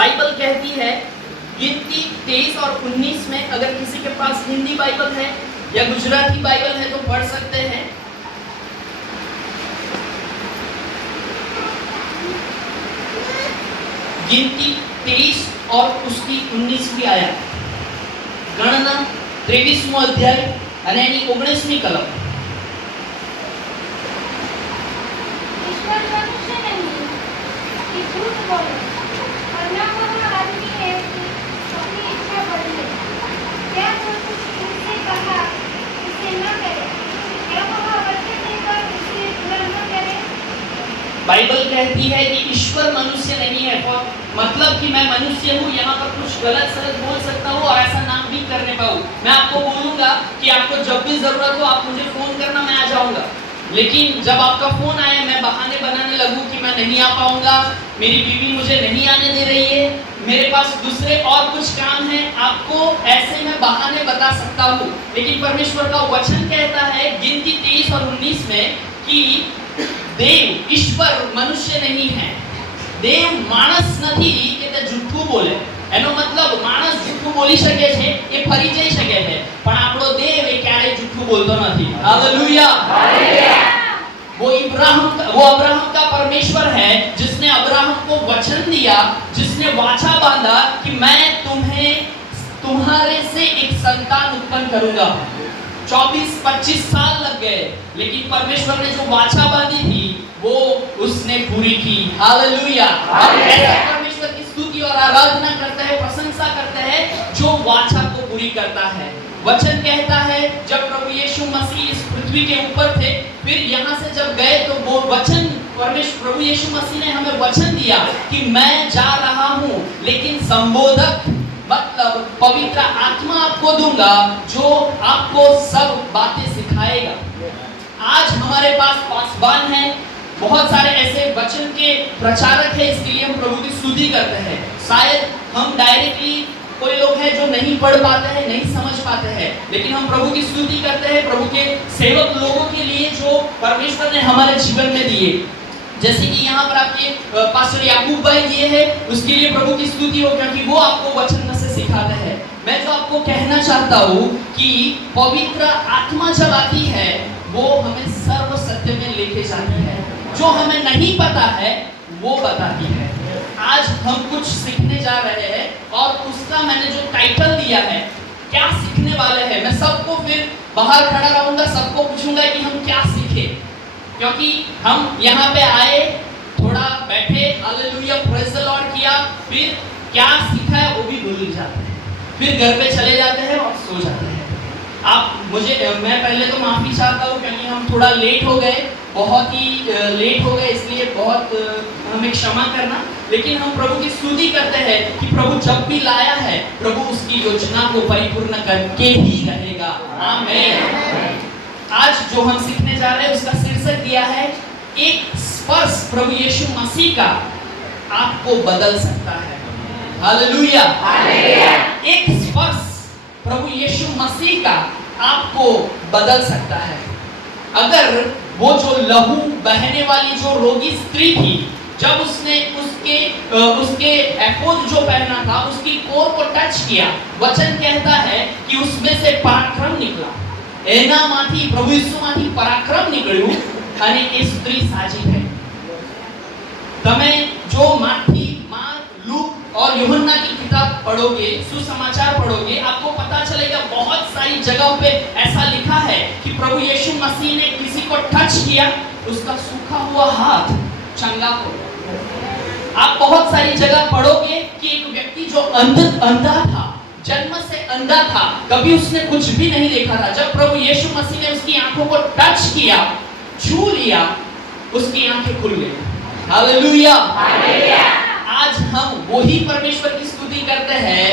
Bible कहती है गिनती 23 और 19 में, अगर किसी के पास हिंदी बाइबल है या गुजराती बाइबल है तो पढ़ सकते हैं। गिनती 23 और उसकी 19वीं आयत, गणना 23मो अध्याय અને એની 19મી કલમ। ईश्वर मनुष्य नहीं कि झूठ बोले और न वह आदमी है कि अपनी इच्छा बदले। क्या जो कुछ उससे कहा उसे न करे, क्या वह वचन देकर उसे पूरा न करे। बाइबल कहती है कि ईश्वर मनुष्य नहीं है, मतलब कि मैं मनुष्य हूँ, यहाँ पर कुछ गलत सलत बोल सकता हूँ और ऐसा नाम भी करने पाऊँ। मैं आपको बोलूंगा कि आपको जब भी जरूरत हो आप मुझे फोन करना, मैं आ जाऊंगा। लेकिन जब आपका फोन आए मैं बहाने बनाने लगूं कि मैं नहीं आ पाऊंगा, मेरी बीवी मुझे नहीं आने दे रही है, मेरे पास दूसरे और कुछ काम है, आपको ऐसे मैं बहाने बता सकता हूँ। लेकिन परमेश्वर का वचन कहता है गिनती 23 और 19 में कि देव ईश्वर मनुष्य नहीं है, देव मानस નથી કે તે જૂઠું બોલે। એનો મતલબ માણસ જૂઠું બોલી શકે છે, એ ફરી જઈ શકે છે, પણ આપણો દેવ એ ક્યારેય જૂઠું બોલતો નથી। Hallelujah, hallelujah. वो अब्राहम का परमेश्वर है जिसने अब्राहम को वचन दिया, जिसने वाचा बांधा कि मैं तुम्हारे से एक संतान उत्पन्न करूंगा। 24-25 साल लग गए, लेकिन परमेश्वर ने जो वाचा बांधी थी वो उसने पूरी की। हालेलुया। परमेश्वर की स्तुति और आराधना करते हैं, प्रशंसा करते हैं जो वाचा को पूरी करता है। वचन कहता है जब प्रभु यीशु मसीह इस पृथ्वी के ऊपर थे, फिर यहाँ से जब गए तो वो वचन परमेश्वर प्रभु यीशु मसीह ने हमें वचन दिया कि मैं जा रहा हूँ, लेकिन संबोधक मतलब पवित्र आत्मा आपको दूंगा जो आपको सब बातें सिखाएगा। आज हमारे पास पासवान है, बहुत सारे ऐसे वचन के प्रचारक है, इसके लिए हम प्रभु की स्तुति करते हैं। शायद हम डायरेक्टली कोई लोग हैं जो नहीं पढ़ पाते हैं, नहीं समझ पाते हैं, लेकिन हम प्रभु की स्तुति करते हैं प्रभु के सेवक लोगों के लिए जो परमेश्वर ने हमारे जीवन में दिए। जैसे कि यहाँ पर आपके पास्टर याकूब भाई दिए हैं, उसके लिए प्रभु की स्तुति हो, क्योंकि वो आपको वचन से सिखाते हैं। मैं जो आपको कहना चाहता हूँ कि पवित्र आत्मा जब आती है वो हमें सर्व सत्य में लेके जाती है, जो हमें नहीं पता है वो बताती है। आज हम कुछ सीखने जा रहे हैं और उसका मैंने जो टाइटल दिया है क्या सीखने वाले हैं, मैं सबको फिर बाहर खड़ा रहूंगा, सबको पूछूंगा कि हम क्या सीखे, क्योंकि हम यहाँ पे आए, थोड़ा बैठे, हालेलुया प्रेज़ द लॉर्ड किया, फिर क्या सीखा है वो भी भूल जाते हैं, फिर घर पे चले जाते हैं और सो जाते हैं। मैं पहले तो माफी चाहता हूँ क्योंकि हम थोड़ा लेट हो गए, बहुत ही लेट हो गए, इसलिए बहुत हमें क्षमा करना। लेकिन हम प्रभु की स्तुति करते हैं कि प्रभु जब भी लाया है प्रभु उसकी योजना को परिपूर्ण करके ही रहेगा। आमीन। आज जो हम सीखने जा रहे हैं उसका शीर्षक दिया है एक स्पर्श प्रभु यीशु मसीह का आपको बदल सकता है। Hallelujah, hallelujah. एक स्पर्श प्रभु यीशु मसीह का आपको बदल सकता है। अगर वो जो लहू बहने वाली जो रोगी स्त्री थी, जब उसने उसके एफोद जो पहना था उसकी कोर को टच किया, वचन कहता है कि उसमें से पराक्रम निकला। एनामाथी प्रभु यीशुमाथी पराक्रम निकळ्યું અને એ સ્ત્રી સાજી થઈ। તમે जो मार्क, लूक और यूहन्ना की किताब पढ़ोगे, सुसमाचार पढ़ोगे, आपको पता चलेगा बहुत सारी जगहों पे ऐसा लिखा है कि प्रभु यीशु मसीह ने किसी को टच किया, उसका सूखा हुआ हाथ चंगा हो। आप बहुत सारी जगह पढ़ोगे कि एक व्यक्ति जो अंधा था, जन्म से अंधा था, कभी उसने कुछ भी नहीं देखा था, जब प्रभु यीशु मसीह ने उसकी आंखों को टच किया, छू लिया, उसकी आंखें खुल गई। Hallelujah, hallelujah. आज हम वही परमेश्वर की स्तुति करते हैं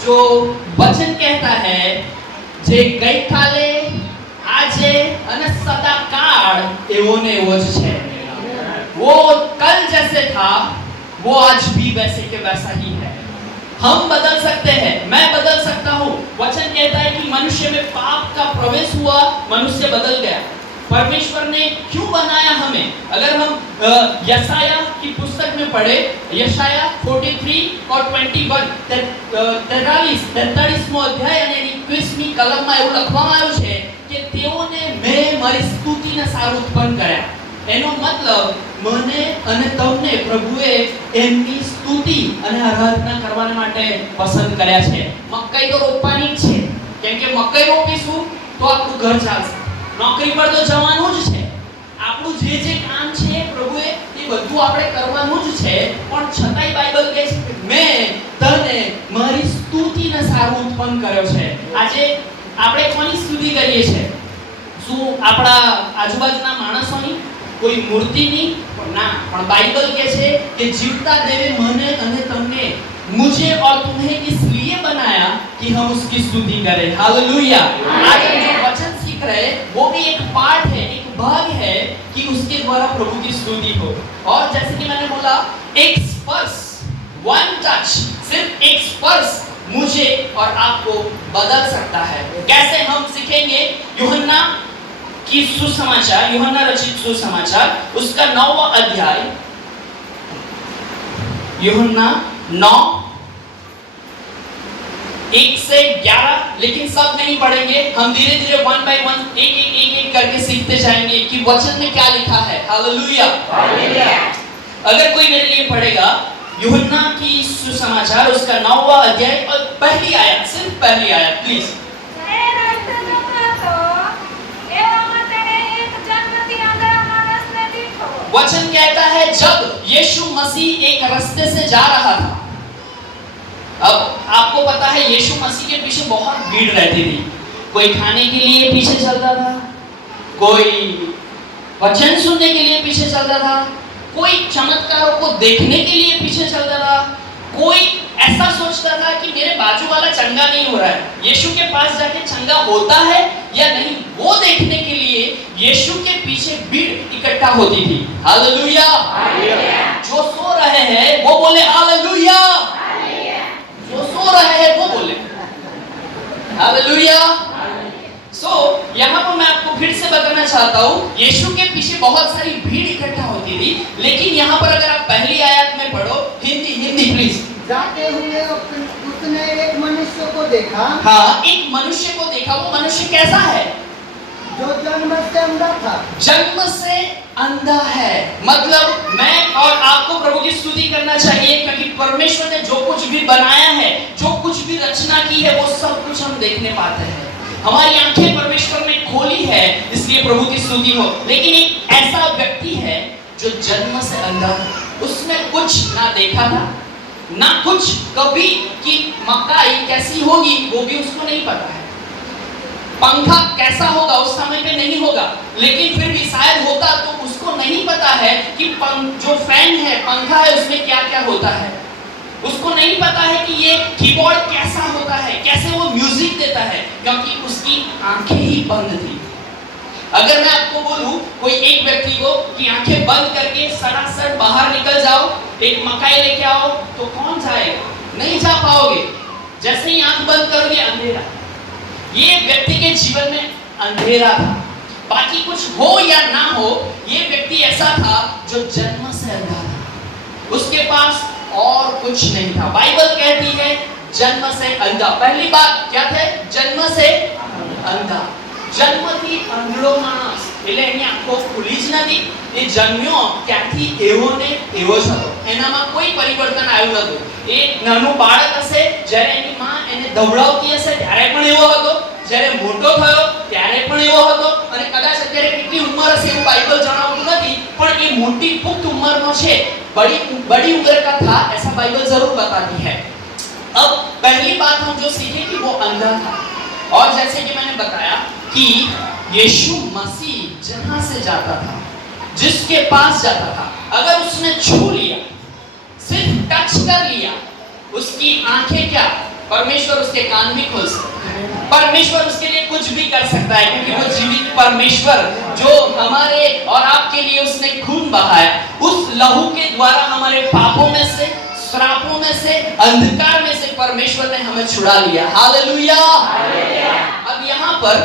जो वचन कहता है जे गई काले आजे અને સદાકાળ એવો ને એવો જ છે। वो कल जैसे था वो आज भी वैसे के वैसा ही है। हम बदल सकते हैं, मैं बदल सकता हूँ। वचन कहता है कि मनुष्य में पाप का प्रवेश हुआ, मनुष्य बदल गया। परमेश्वर ने क्यों बनाया हमें? अगर हम यशाया की पुस्तक में पढ़े, यशाया 43 और 21 43મો અધ્યાય અને 21મી કલમમાં એવું લખવામાં આવ્યું છે કે તેઓને મેં મારી સ્તુતિને સારું ઉત્પન્ન કર્યા. એનો મતલબ મને અને તમને પ્રભુએ એમની સ્તુતિ અને આરાધના કરવા માટે પસંદ કર્યા છે. મકાઈ તો રોપવાની જ છે, કેમ કે મકાઈ રોપીશું તો આપણું ઘર ચાલશે. નોકરી પર તો જવાનું જ છે. આપણું જે કામ છે પ્રભુએ એ બધું આપણે કરવાનું જ છે. પણ છતાંય બાઇબલ કહે છે કે મેં તને મારી સ્તુતિને સારું ઉત્પન્ન કર્યો છે. આજે આપણે કોની સ્તુતિ કરીએ છીએ? શું આપણા આજુબાજુના માણસોની, કોઈ મૂર્તિની? ના, પણ બાઇબલ કહે છે કે જીવતા દેવે મને અને તમને, मुझे और तुम्हें इसलिए बनाया कि हम उसकी स्तुति करें. हालेलुया. आज हम जो वचन सीख रहे हैं वो भी एक पार्ट है, एक भाग है कि उसके द्वारा प्रभु की स्तुति हो. और जैसे कि मैंने बोला, एक स्पर्श, वन टच, सिर्फ एक स्पर्श मुझे और आपको बदल सकता है. कैसे हम सीखेंगे? यूहन्ना की सुसमाचार, यूहन्ना रचित सुसमाचार उसका 9वां अध्याय, यूहन्ना 9:1 से 11. लेकिन सब नहीं पढ़ेंगे, हम धीरे धीरे वन बाय वन एक करके सीखते जाएंगे कि वचन में क्या लिखा है. हालेलुया. अगर कोई मेरे लिए पढ़ेगा यूहन्ना की सुसमाचार उसका 9वां अध्याय और पहली आयत, सिर्फ पहली आयत प्लीज. वचन कहता है जब यीशु मसीह एक रास्ते से जा रहा था. अब आपको पता है यीशु मसीह के पीछे बहुत भीड़ रहती थी. कोई खाने के लिए पीछे चलता था, कोई वचन सुनने के लिए पीछे चलता था, कोई चमत्कारों को देखने के लिए पीछे चलता था, कोई ऐसा सोचता था कि मेरे बाजू वाला चंगा नहीं हो रहा है, यीशु के पास जाके चंगा होता है या नहीं, वो देखने के लिए यीशु के पीछे भीड़ इकट्ठा होती थी. हालेलुया. जो सो रहे हैं वो बोले हालेलुया. जो सो रहे हैं वो बोले हालेलुया. सो यहाँ पर मैं आपको फिर से बताना चाहता हूँ, यीशु के पीछे बहुत सारी भीड़ इकट्ठा होती थी. लेकिन यहाँ पर अगर आप पहली आयत में पढ़ो, हिंदी प्लीज. जाते हुए उसने एक मनुष्य को देखा. हाँ, एक मनुष्य को देखा. वो मनुष्य कैसा है? जो जन्म से अंधा था. जन्म से अंधा है. मतलब मैं और आपको प्रभु की स्तुति करना चाहिए, क्योंकि परमेश्वर ने जो कुछ भी बनाया है, जो कुछ भी रचना की है, वो सब कुछ हम देखने पाते हैं. हमारी आंखें परमेश्वर ने खोली है, इसलिए प्रभु की स्तुति हो. लेकिन एक ऐसा व्यक्ति है जो जन्म से अंधा, उसने कुछ ना देखा था ना कुछ कभी कि मकाई कैसी होगी वो भी उसको नहीं पता है, पंखा कैसा होगा उस समय पे नहीं होगा, लेकिन फिर भी शायद होता तो उसको नहीं पता है कि जो फैन है, पंखा है, उसमें क्या क्या होता है. उसको नहीं पता है कि ये कीबोर्ड कैसा होता है, कैसे वो म्यूजिक देता है, क्योंकि उसकी आंखें ही बंद थी. अगर मैं आपको बोलूं कोई एक व्यक्ति को कि आंखें बंद करके सरासर बाहर निकल जाओ, एक मकाई लेके आओ, तो कौन जाएगा? नहीं जा पाओगे. जैसे ही आंख बंद करोगे अंधेरा. ये व्यक्ति के जीवन में अंधेरा था. बाकी कुछ हो या ना हो, ये व्यक्ति ऐसा था जो जन्म से अंधा था. उसके पास और कुछ नहीं था. बाइबल कहती है जन्म से अंधा. पहली बात क्या थे? जन्म से अंधा. જન્મથી અંધળો માણસ એટલે એની આંખો ખુલી જ નથી. એ જન્મ્યો ત્યાંથી એવો ને એવો જ હતો. એનામાં કોઈ પરિવર્તન આવ્યું નહોતું. એ નાનું બાળક હશે, જ્યારે એની માં એને દવડાવતી હશે ત્યારે પણ એવો હતો, જ્યારે મોટો થયો ત્યારે પણ એવો હતો, અને કદાચ અત્યારે કેટલી ઉંમર હશે એવું બાઇબલ જણાવતું નથી, પણ એ મોટી પુખ્ત ઉંમરનો છે, बड़ी उम्र का था, ऐसा बाइबल जरूर बताती है. अब पहली बात हम जो सीखे कि वो अंधा था. और जैसे कि मैंने बताया कि यीशु मसीह जहां से जाता था, जिसके पास जाता था, अगर उसने छू लिया, सिर्फ टच कर लिया, उसकी आंखें क्या, परमेश्वर उसके कान भी खोल सकता है. परमेश्वर उसके लिए कुछ भी कर सकता है, क्योंकि वो जीवित परमेश्वर जो हमारे और आपके लिए उसने खून बहाया, उस लहू के द्वारा हमारे पापों में से, श्रापों में से, अंधकार में से परमेश्वर ने हमें छुड़ा लिया. हालेलुया. अब यहाँ पर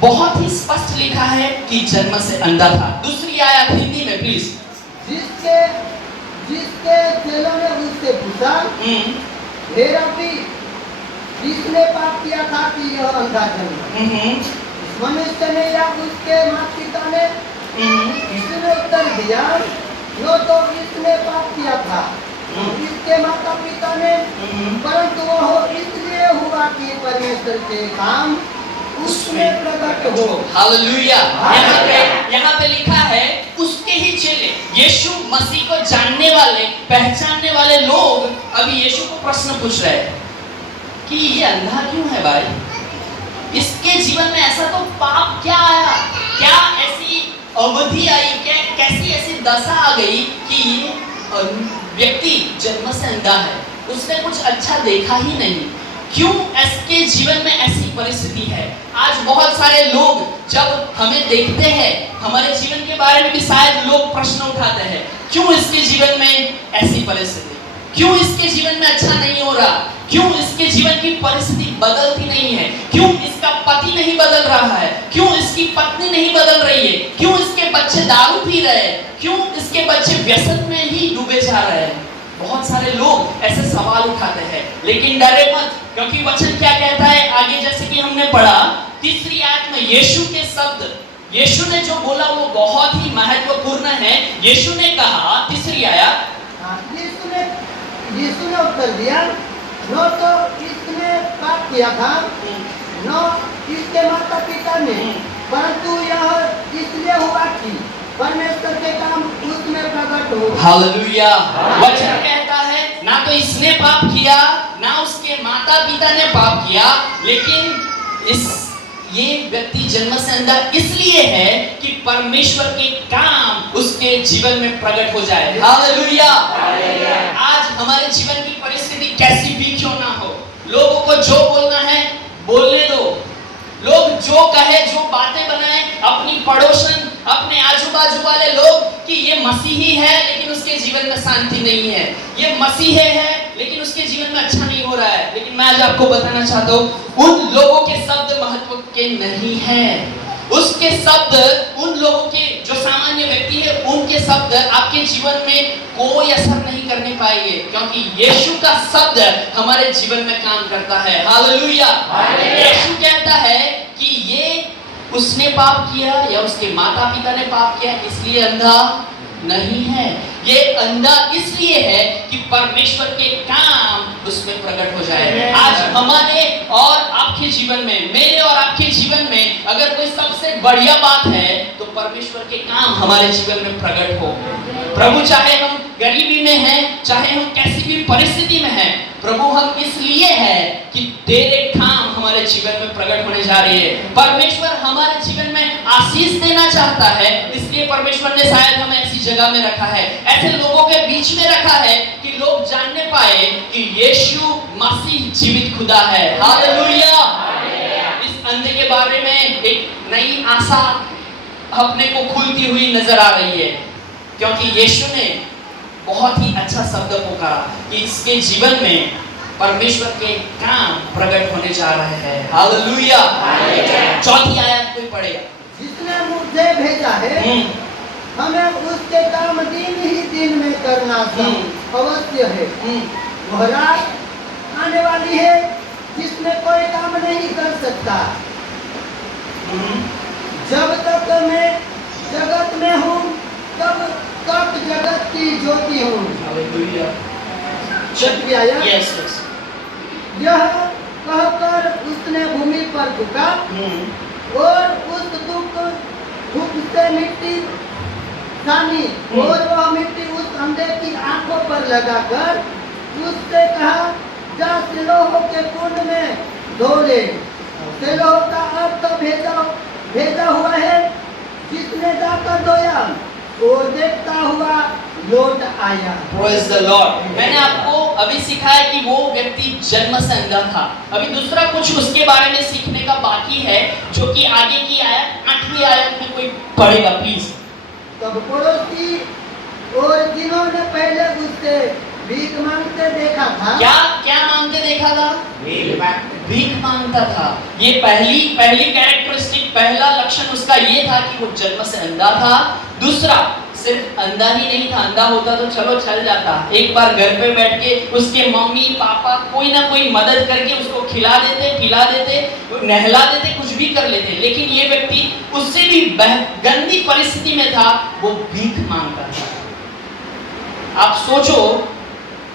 बहुत ही स्पष्ट लिखा है कि जन्म से अंधा था। दूसरी आयत हिंदी में प्लीज। जिसके जिसके चेलों ने उससे पूछा, हे रब्बी, किसने पाप किया था कि यह अंधा जन्मा? मनुष्य ने या उसके माता पिता ने? इसने उत्तर दिया, यो तो इसने पाप किया था, इसके माता पिता ने, परंतु वह इसलिए हुआ कि परमेश्वर के काम उसमें प्रकट हो। हालेलुया। यहाँ पे लिखा है उसके ही चेले, यीशु मसीह को जानने वाले, पहचानने वाले लोग अभी यीशु को प्रश्न पूछ रहे हैं कि ये अंधा क्यों है भाई? इसके जीवन में ऐसा तो पाप क्या आया? क्या ऐसी अवधि आई? क्या कैसी ऐसी दशा आ गई कि ये व्यक्ति जन्म से अंधा है? उसने कुछ अच्छा देखा ही नहीं। क्यों इसके जीवन में ऐसी परिस्थिति है? आज बहुत सारे लोग जब हमें देखते हैं, हमारे जीवन के बारे में भी शायद लोग प्रश्न उठाते हैं, क्यों इसके जीवन में ऐसी परिस्थिति? क्यों इसके जीवन में अच्छा नहीं हो रहा? क्यों इसके जीवन की परिस्थिति बदलती नहीं है? क्यों इसका पति नहीं बदल रहा है? क्यों इसकी पत्नी नहीं बदल रही है? क्यों इसके बच्चे दारू पी रहे हैं? क्यों इसके बच्चे व्यसन में ही डूबे जा रहे हैं? बहुत सारे लोग ऐसे सवाल उठाते हैं, लेकिन डरे मत, क्योंकि वचन क्या कहता है आगे, जैसे कि हमने पढ़ा तीसरी आयत में यीशु के शब्द, यीशु ने जो बोला वो बहुत ही महत्वपूर्ण है। यीशु ने कहा, तीसरी आयत, यीशु ने उत्तर दिया, न तो इसने पाप किया था, न इसके माता पिता ने, परंतु यह इसलिए हुआ कि परमेश्वर के काम उसमें प्रकट हो। हालेलुया। वचन कहता है ना तो इसने पाप किया, ना उसके माता पिता ने पाप किया, लेकिन ये व्यक्ति जन्म से अंधा इसलिए है कि परमेश्वर के काम उसके जीवन में प्रकट हो जाए। हालेलुया। आज हमारे जीवन की परिस्थिति कैसी भी क्यों ना हो, लोगों को जो बोलना है बोलने दो। लोग जो कहे, जो बातें बनाए, अपनी पड़ोसन, अपने आजू बाजू वाले लोग कि ये मसीही है लेकिन उसके जीवन में शांति नहीं है, ये मसीही है लेकिन उसके जीवन में अच्छा नहीं हो रहा है। लेकिन मैं आज आपको बताना चाहता हूँ, उन लोगों के शब्द महत्व के नहीं है। उसके शब्द, उन लोगों के जो सामान्य व्यक्ति है, उनके शब्द आपके जीवन में कोई असर नहीं करने पाएंगे, क्योंकि यीशु का शब्द हमारे जीवन में काम करता है। हालेलुया। यीशु कहता है कि ये उसने पाप किया या उसके माता पिता ने पाप किया इसलिए अंधा नहीं है, ये अंधा इसलिए है कि परमेश्वर के काम उसमें प्रकट हो जाए। आज हमारे और आपके जीवन में, मेरे और आपके जीवन में अगर कोई सबसे बढ़िया बात है तो परमेश्वर के काम हमारे जीवन में प्रकट हो। प्रभु, चाहे हम गरीबी में हैं, चाहे हम कैसी भी परिस्थिति में हैं, प्रभु हम इसलिए है कि तेरे काम हमारे जीवन में प्रकट होने जा रही है। परमेश्वर हमारे जीवन में आशीष देना चाहता है, इसलिए परमेश्वर ने शायद हमें ऐसी जगह में रखा है, ऐसे लोगों के बीच में रखा है कि लोग जानने पाए कि यीशु मसीह जीवित खुदा है। हालेलुया। इस अंधे के बारे में एक नई आशा अपने को खुलती हुई नजर आ रही है, क्योंकि यीशु ने बहुत ही अच्छा शब्द पुकारा कि इसके जीवन में परमेश्वर के काम प्रकट होने जा रहे हैं। हालेलुया। चौथी आयत कोई पढ़ेगा? जिसने मुझे भेजा है हमें उसके काम दिन ही दिन में करना अवश्य है। वह रात आने वाली है जिसमें कोई काम नहीं कर सकता। जब तक मैं जगत में हूँ तब तक जगत की ज्योति हूँ। यह कहकर उसने भूमि पर झुका और उस धूप से मिट्टी छानी और वह मिट्टी उस अंधे की आंखों पर लगाकर उससे कहा, जा सिलोह के कुंड में धो ले। सिलोह का अर्थ भेजा हुआ है, जिसने जाकर धोया और देखता हुआ लौट आया। Praise the Lord। मैंने आपको अभी सिखाया कि वो व्यक्ति जन्म से अंधा था। अभी दूसरा कुछ उसके बारे में सीखने का बाकी है, जो कि आगे की आयत 8वीं आयत में कोई पढ़ेगा प्लीज। तब पड़ोसी और जिन्होंने पहले उससे भीख मांगते देखा था, क्या मांगते देखा था? भीख मांगता था। ये पहली कैरेक्टरिस्टिक, पहला लक्षण उसका ये था कि वो जन्म से अंधा था। दूसरा, सिर्फ अंधा ही नहीं था, अंधा होता तो चलो चल जाता, एक बार घर पे बैठ के उसके मम्मी पापा कोई ना कोई मदद करके उसको खिला देते, पिला देते, नहला देते, कुछ भी कर लेते। लेकिन ये व्यक्ति उससे भी गंदी परिस्थिति में था, वो भीख मांगता था। आप सोचो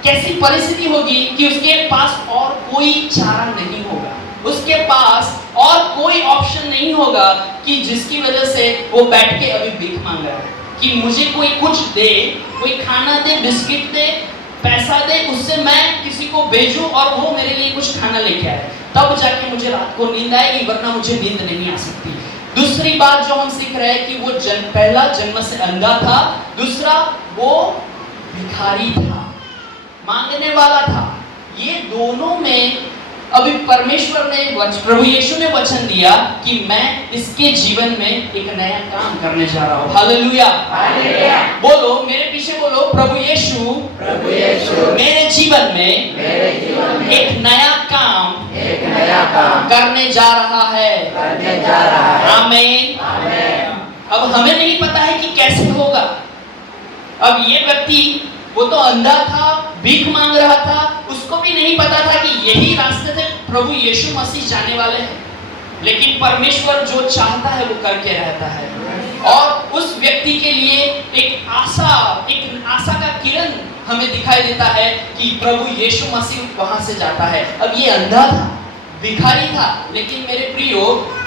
कैसी परिस्थिति होगी कि उसके पास और कोई चारा नहीं होगा, उसके पास और कोई ऑप्शन नहीं होगा कि जिसकी वजह से वो बैठ के अभी भीख मांग रहा है कि मुझे कोई कुछ दे, कोई खाना दे, बिस्किट दे, पैसा दे, उससे मैं किसी को भेजूं और वो मेरे लिए कुछ खाना लेके आए, तब जाके मुझे रात को नींद आएगी, वरना मुझे नींद नहीं आ सकती। दूसरी बात जो हम सीख रहे हैं कि वो पहला जन्म से अंधा था, दूसरा वो भिखारी था, मांगने वाला था। ये दोनों में अभी परमेश्वर ने, प्रभु यीशु ने वचन दिया कि मैं इसके जीवन में एक नया काम करने जा रहा हूँ। Hallelujah, hallelujah. बोलो मेरे पीछे, बोलो प्रभु यीशु मेरे जीवन में एक नया काम करने जा रहा है। आमीन। अब हमें नहीं पता है कि कैसे होगा। अब ये व्यक्ति, वो तो अंधा था, भीख मांग रहा था, उसको भी नहीं पता था कि यही रास्ते से प्रभु यीशु मसीह जाने वाले हैं। लेकिन परमेश्वर जो चाहता है वो करके रहता है, और उस व्यक्ति के लिए एक आशा का किरण हमें दिखाई देता है कि प्रभु यीशु मसीह वहां से जाता है। अब ये अंधा था, भिखारी था, लेकिन मेरे प्रियो,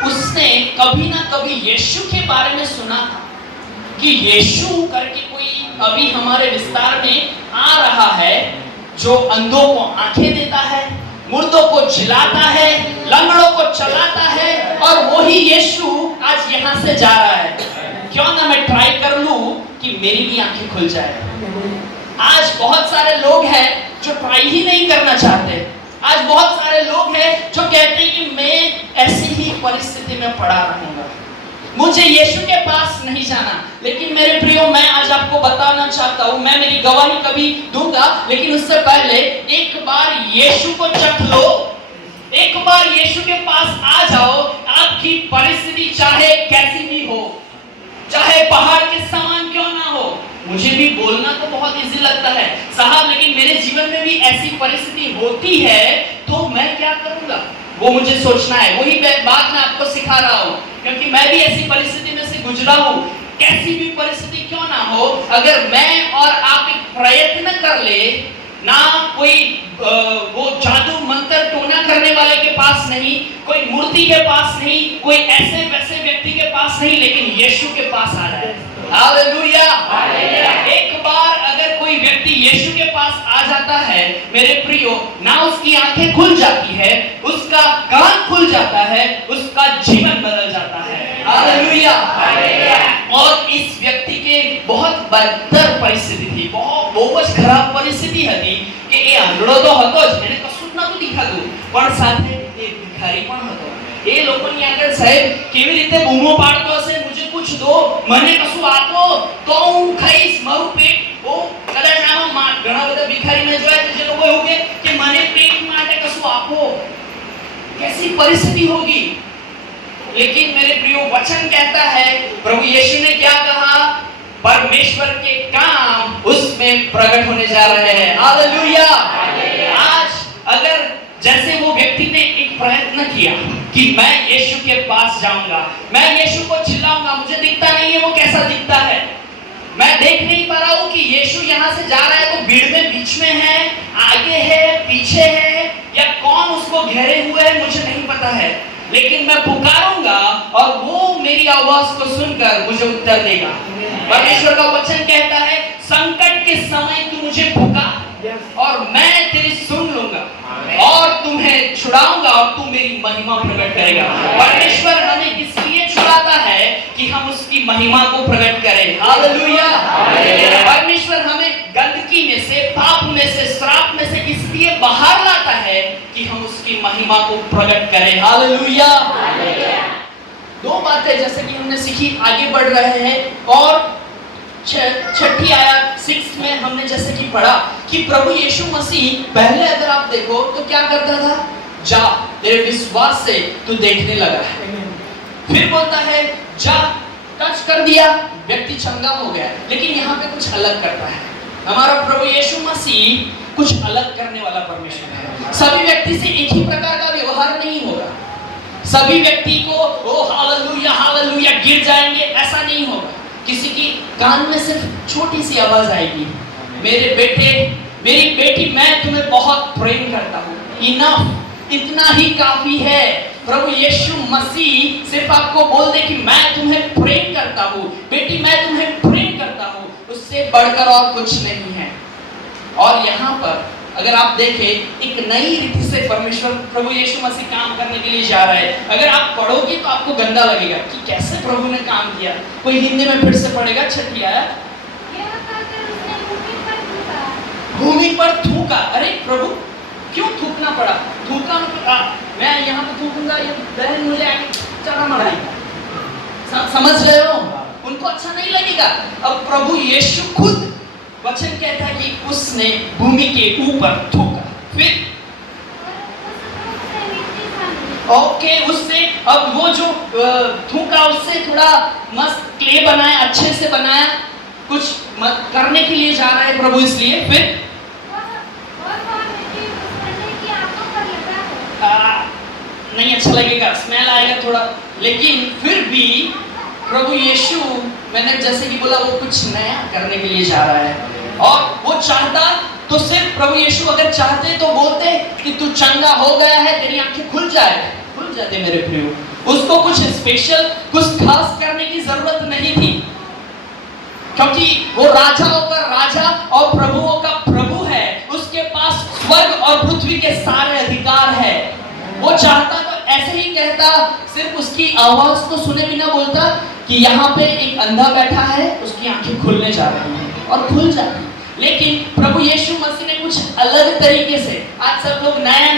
उसने कभी ना कभी यीशु के बारे में सुना था कि यीशु करके कोई अभी हमारे विस्तार में आ रहा है, जो अंधों को आंखें देता है, मुर्दों को जिलाता है, लंगड़ों को चलाता है, और वही यीशु आज यहाँ से जा रहा है। क्यों ना मैं ट्राई कर लूं कि मेरी भी आंखें खुल जाए। आज बहुत सारे लोग हैं जो ट्राई ही नहीं करना चाहते। आज बहुत सारे लोग हैं जो कहते हैं कि मैं ऐसी ही परिस्थिति में पड़ा रहूंगा, मुझे यीशु के पास नहीं जाना। लेकिन मेरे प्रियो, मैं आज आपको बताना चाहता हूँ, मैं मेरी गवाही कभी दूंगा, लेकिन उससे पहले एक बार यीशु को चख लो, एक बार यीशु के पास आ जाओ। आपकी परिस्थिति चाहे कैसी भी हो, चाहे पहाड़ के समान क्यों ना हो। मुझे भी बोलना तो बहुत इजी लगता है साहब, लेकिन मेरे जीवन में भी ऐसी परिस्थिति होती है तो मैं क्या करूंगा, वो मुझे सोचना है। वही बात मैं आपको सिखा रहा हूँ, क्योंकि मैं भी ऐसी परिस्थिति में से गुजरा हूँ। कैसी भी परिस्थिति क्यों ना हो, अगर मैं और आप एक प्रयत्न कर ले ना, कोई वो जादू मंत्र टोना करने वाले के पास नहीं, कोई मूर्ति के पास नहीं, कोई ऐसे वैसे व्यक्ति के पास नहीं, लेकिन यीशु के पास आ जाए। Hallelujah, hallelujah. एक बार अगर कोई व्यक्ति यीशु के पास आ जाता है, मेरे प्रियो, ना उसकी आंखें खुल जाती है, उसका कान खुल जाता है, उसका जीवन बदल जाता है। Hallelujah, hallelujah. और इस व्यक्ति के बहुत बदतर परिस्थिति थी, बहुत खराब परिस्थिति હતી કે એ આંધળો તો હતો જ, એને કશું જ નહોતું દેખાતું, પણ સાથે એ ભિખારી પણ હતો। એ લોકોની આગળ સાહેબ કેવી રીતે બૂમો પાડતો હશે, મુझे कुछ दो, મને કશું આપો તો હું ખાઈશ, મારું પેટ બહુ કદાચ આમાં ઘણા બધા ભિખારી મેં જોયા છે જે લોકો એવું કે મને પેટ માટે કશું આપો। कैसी परिस्थिति होगी। लेकिन मेरे प्रियो, वचन कहता है, प्रभु यीशु ने क्या कहा, परमेश्वर के काम उसमें प्रकट होने जा रहे हैं। हालेलुया। आज अगर जैसे वो व्यक्ति ने एक प्रयत्न किया कि मैं यीशु के पास जाऊंगा, मैं यीशु को चिल्लाऊंगा, मुझे दिखता नहीं है वो कैसा दिखता है, मैं देख नहीं पा रहा हूँ कि यीशु यहाँ से जा रहा है तो भीड़ में बीच में है, आगे है, पीछे है, या कौन उसको घेरे हुए है, मुझे नहीं पता है। लेकिन मैं पुकारूंगा और वो मेरी आवाज को सुनकर मुझे उत्तर देगा। परमेश्वर का वचन कहता है, संकट के समय तू मुझे पुकार और मैं तेरी सुन लूंगा और तुम्हें छुड़ाऊंगा और तू मेरी महिमा प्रकट करेगा। परमेश्वर हमें इसलिए छुड़ाता है कि हम उसकी महिमा को प्रकट करें। हालेलुया। परमेश्वर हमें गंदगी में से, पाप में से, श्राप में से इसलिए बाहर लाता है कि हम उसकी महिमा को प्रकट करें। हालेलुया। दो बातें जैसे कि हमने सीखी, आगे बढ़ रहे हैं, और छठी आयत 6 में हमने जैसे कि पढ़ा कि प्रभु यीशु मसीह पहले अगर आप देखो तो क्या करता था, जा, तेरे विश्वास से तू देखने लगा है। फिर बोलता है जा, टच कर दिया, व्यक्ति चंगा हो गया। लेकिन यहाँ पे कुछ अलग करता है। हमारा प्रभु यीशु मसीह कुछ अलग करने वाला परमेश्वर है। सभी व्यक्ति से एक ही प्रकार का व्यवहार नहीं होगा। सभी व्यक्ति को ओ हालेलुया हालेलुया गिर जाएंगे, ऐसा नहीं होगा। किसी की कान में सिर्फ छोटी सी आवाज आएगी, मेरे बेटे मेरी बेटी मैं तुम्हें बहुत प्रेम करता हूँ, इनफ, इतना ही काफी है। प्रभु यीशु मसीह सिर्फ आपको बोल दे कि मैं तुम्हें प्रेम करता हूँ, बेटी मैं तुम्हें प्रेम करता हूँ, उससे बढ़कर और कुछ नहीं है। और यहाँ पर अगर आप देखें एक नई रीति से परमेश्वर प्रभु यीशु मसीह काम करने के लिए जा रहा है। अगर आप पढ़ोगे तो आपको गंदा लगेगा कि कैसे प्रभु ने काम किया। कोई हिंदी में फिर से पढ़ेगा, छठी आयत, भूमि पर थूका। अरे प्रभु क्यों थूकना पड़ा? थूका मैं यहाँ पे थूकूंगा, ये बहन मुझे चढ़ा मारेगी। समझ रहे हो? उनको अच्छा नहीं लगेगा। अब प्रभु यीशु खुद वचन कहता है कि उसने भूमि के ऊपर थूका। फिर ओके, उससे अब वो जो थूका उससे थोड़ा मस्त क्ले बनाया, अच्छे से बनाया, कुछ करने के लिए जा रहा है प्रभु, इसलिए फिर नहीं अच्छा लगेगा, स्मेल आएगा थोड़ा। लेकिन फिर भी प्रभु यीशु, मैंने जैसे कि बोला, वो कुछ नया करने के लिए जा रहा है। और वो चाहता तो सिर्फ प्रभु यीशु अगर चाहते तो बोलते कि तू चंगा हो गया है, तेरी आंखें खुल जाते मेरे प्रियो। उसको कुछ स्पेशल, कुछ खास करने की जरूरत नहीं थी, क्योंकि वो राजाओं का राजा और प्रभुओं का प्रभु है। उसके पास स्वर्ग और पृथ्वी के सारे अधिकार है। वो चाहता तो ऐसे ही कहता, सिर्फ उसकी आवाज को सुने बिना बोलता कि यहाँ पे एक अंधा बैठा है, उसकी आंखें खुलने जा रही हैं और खुल जाती। लेकिन प्रभु यीशु मसीह ने कुछ अलग तरीके से, आज सब लोग नया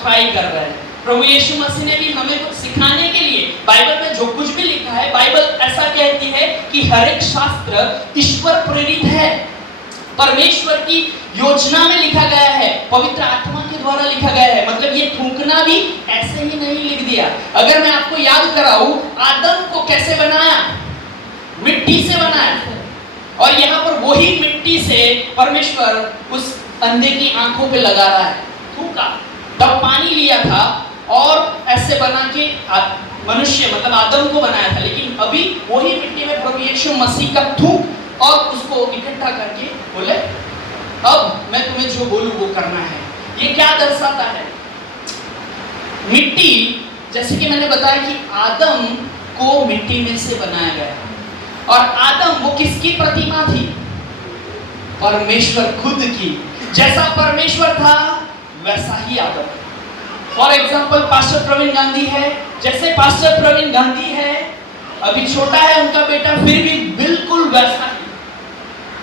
ट्राई कर रहे हैं। प्रभु यीशु मसीह ने भी हमें कुछ सिखाने के लिए, बाइबल में जो कुछ भी लिखा है, बाइबल ऐसा कहती है कि हर एक शास्त्र ईश्वर प्रेरित है, परमेश्वर की योजना में लिखा गया है, पवित्र आत्मा के द्वारा लिखा गया है। मतलब ये थूकना भी ऐसे ही नहीं लिख दिया। अगर मैं आपको याद कराऊं, आदम को कैसे बनाया? मिट्टी से बनाया। और यहाँ पर वही मिट्टी से परमेश्वर उस अंधे की आंखों पे लगा रहा है, थूका। तब पानी लिया था और ऐसे बना के मनुष्य मतलब आदम को बनाया था। लेकिन अभी वही मिट्टी में प्रभु यीशु मसीह का थूक और उसको इकट्ठा करके बोले, अब मैं तुम्हें जो बोलूं वो करना है। ये क्या दर्शाता है? मिट्टी, जैसे कि मैंने बताया कि आदम को मिट्टी में से बनाया गया, और आदम वो किसकी प्रतिमा थी? परमेश्वर खुद की। जैसा परमेश्वर था वैसा ही आदम। For example pastor Praveen Gandhi है, जैसे पास्टर प्रवीण गांधी है, अभी छोटा है उनका बेटा, फिर भी बिल्कुल वैसा ही।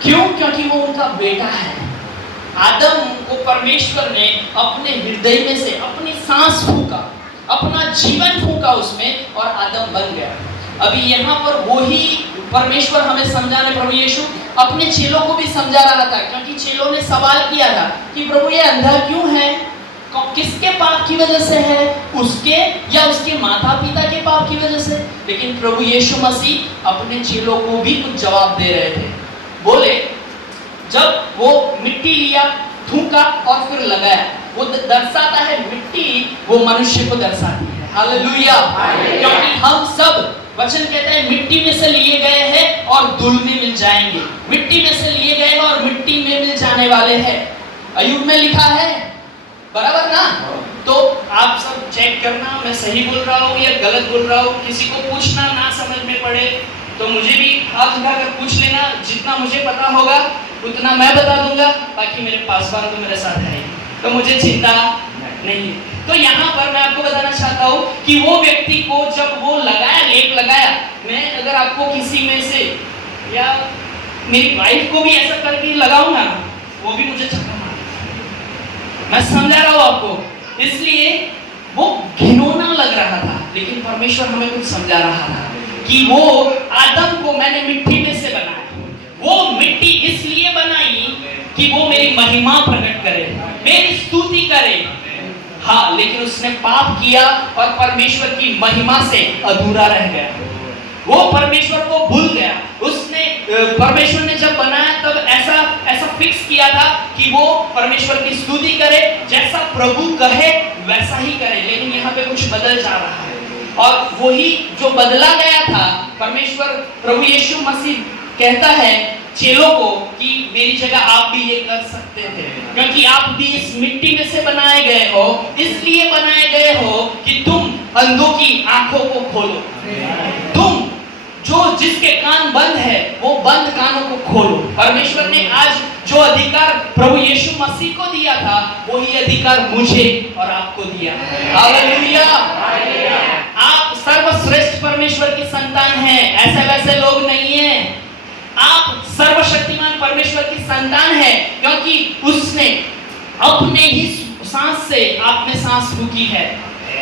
क्यों? क्योंकि वो उनका बेटा है। आदम को परमेश्वर ने अपने हृदय में से अपनी सांस फूका, अपना जीवन फूका उसमें, और आदम बन गया। अभी यहाँ पर वही परमेश्वर हमें समझाने, प्रभु यीशु अपने चेलों को भी समझा रहा था, क्योंकि चेलों ने सवाल किया था कि प्रभु ये अंधा क्यों है? किसके पाप की वजह से है? उसके या उसके माता पिता के पाप की वजह से? लेकिन प्रभु यीशु मसीह अपने चेलों को भी कुछ जवाब दे रहे थे। बोले, जब वो मिट्टी लिया, थूका और फिर लगाया, वो दर्शाता है, मिट्टी वो मनुष्य को दर्शाती है। हालेलुया। क्योंकि हम सब, वचन कहता है, मिट्टी में से लिए गए हैं और धूल में मिल जाएंगे। मिट्टी में से लिए गए हैं और मिट्टी में मिल जाने वाले हैं। अय्यूब में लिखा है, बराबर ना? तो आप सब चेक करना मैं सही बोल रहा हूँ या गलत बोल रहा हूँ। किसी को पूछना ना समझ में पड़े तो मुझे भी हाथ उठाकर पूछ लेना। जितना मुझे पता होगा उतना मैं बता दूंगा, बाकी मेरे पासवान तो मेरे साथ है, तो मुझे चिंता नहीं। तो यहाँ पर मैं आपको बताना चाहता हूँ कि वो व्यक्ति को जब वो लगाया, लेप लगाया, मैं अगर आपको किसी में से या मेरी वाइफ को भी ऐसा करके लगाऊंगा, वो भी मुझे चक्कर मारेगा। मैं समझा रहा हूँ आपको। इसलिए वो घिनौना लग रहा था, लेकिन परमेश्वर हमें कुछ समझा रहा था कि वो आदम को मैंने मिट्टी में से बनाया। वो मिट्टी इसलिए बनाई कि वो मेरी महिमा प्रकट करे, मेरी स्तुति करे। हाँ, लेकिन उसने पाप किया और परमेश्वर की महिमा से अधूरा रह गया। वो परमेश्वर को भूल गया। उसने परमेश्वर ने जब बनाया तब ऐसा फिक्स किया था कि वो परमेश्वर की स्तुति करे, जैसा प्रभु कहे वैसा ही करे। लेकिन यहाँ पे कुछ बदल जा रहा है और वही जो बदला गया था, परमेश्वर प्रभु यीशु मसीह कहता है चेलों को कि मेरी जगह आप भी ये कर सकते थे, क्योंकि आप भी इस मिट्टी में से बनाए गए हो। इसलिए बनाए गए हो कि तुम अंधों की आंखों को खोलो, तुम जिसके कान बंद है वो बंद कानों को खोलो। परमेश्वर ने आज जो अधिकार प्रभु यीशु मसीह को दिया था, वही अधिकार मुझे और आपको दिया। हालेलुया। आप सर्वश्रेष्ठ परमेश्वर की संतान हैं, ऐसे वैसे लोग नहीं हैं। आप सर्वशक्तिमान परमेश्वर की संतान है, क्योंकि उसने अपने ही सांस से आप में सांस फूकी है,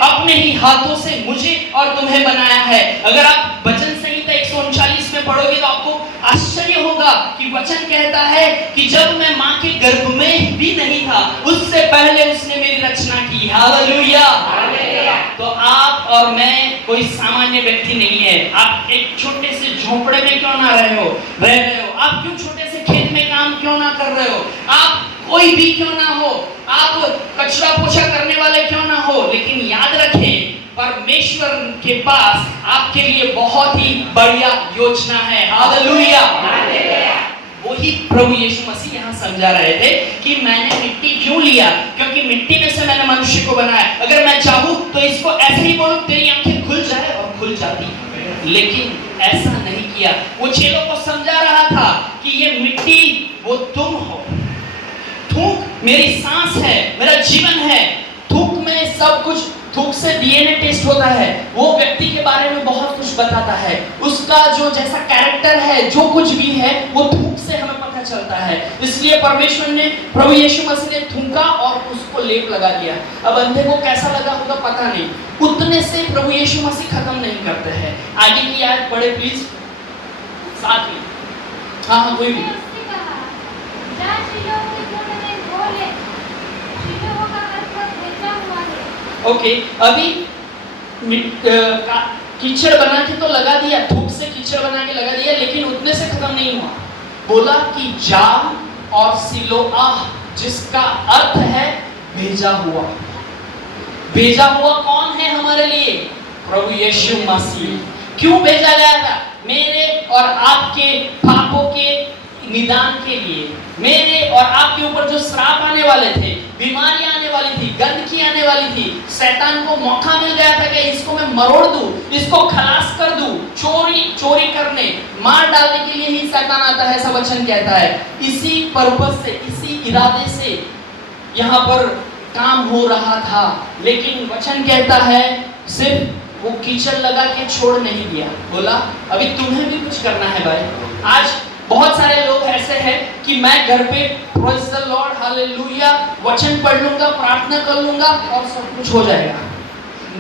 अपने ही हाथों से मुझे और तुम्हें बनाया है। अगर आप वचन संहिता 139 में पढ़ोगे तो आपको आश्चर्य होगा कि वचन कहता है कि जब मैं मां के गर्भ में भी नहीं था, उससे पहले उसने मेरी रचना की। हालेलुया। तो आप और मैं कोई सामान्य व्यक्ति नहीं है। आप एक छोटे से झोपड़े में क्यों ना रह रहे हो, आप क्यों छोटे से खेत में काम क्यों ना कर रहे हो, आप कोई भी क्यों ना हो, आप कचरा पोछा करने वाले क्यों ना हो, लेकिन याद रखें परमेश्वर के पास आपके लिए बहुत ही बढ़िया योजना है। हालेलुया। वही प्रभु यीशु मसीह यहाँ समझा रहे थे कि मैंने मिट्टी क्यों लिया, क्योंकि मिट्टी में से मैंने मनुष्य को बनाया। अगर मैं चाहूँ तो इसको ऐसे ही बोलूं तेरी आंखें खुल जाए और खुल जाती, लेकिन ऐसा नहीं किया। वो चेलों को समझा रहा था कि ये मिट्टी वो तुम हो, थूक मेरी सांस है, मेरा जीवन है। थूक में सब कुछ, थूक से डीएनए टेस्ट होता है, वो व्यक्ति के बारे में बहुत कुछ बताता है, उसका जो जैसा कैरेक्टर है, जो कुछ भी है वो थूक से हमें पता चलता है। इसलिए परमेश्वर ने, प्रभु यीशु मसीह ने थूका और उसको लेप लगा दिया। अब अंधे को कैसा लगा होगा पता नहीं, उतने से प्रभु यीशु मसीह खत्म नहीं करते हैं। आगे की आयत पढ़े प्लीज, साथ में। हाँ कोई भी। ओके, अभी कीचड़ बना के तो लगा दिया, थूक से कीचड़ बना के लगा दिया, लेकिन उतने से खत्म नहीं हुआ। बोला कि जा और सिलोआह, जिसका अर्थ है भेजा हुआ। भेजा हुआ कौन है हमारे लिए? प्रभु यीशु मसीह। क्यों भेजा गया था? मेरे और आपके पापों के निदान के लिए, मेरे और आपके ऊपर जो श्राप आने वाले थे, बीमारियां आने वाली थी, गंदगी आने वाली थी, शैतान को मौका मिल गया था कि इसको मैं मरोड़ दूं, इसको खलास कर दूं। चोरी करने, मार डालने के लिए ही शैतान आता है, ऐसा वचन कहता है। इसी पर्पस से, इसी इरादे से यहाँ पर काम हो रहा था, लेकिन वचन कहता है सिर्फ वो कीचड़ लगा के छोड़ नहीं दिया। बोला अभी तुम्हें भी कुछ करना है भाई। आज बहुत सारे लोग ऐसे हैं कि मैं घर पे प्रेज़ द लॉर्ड, हालेलुया, वचन पढ़ लूंगा, प्रार्थना कर लूंगा और सब कुछ हो जाएगा।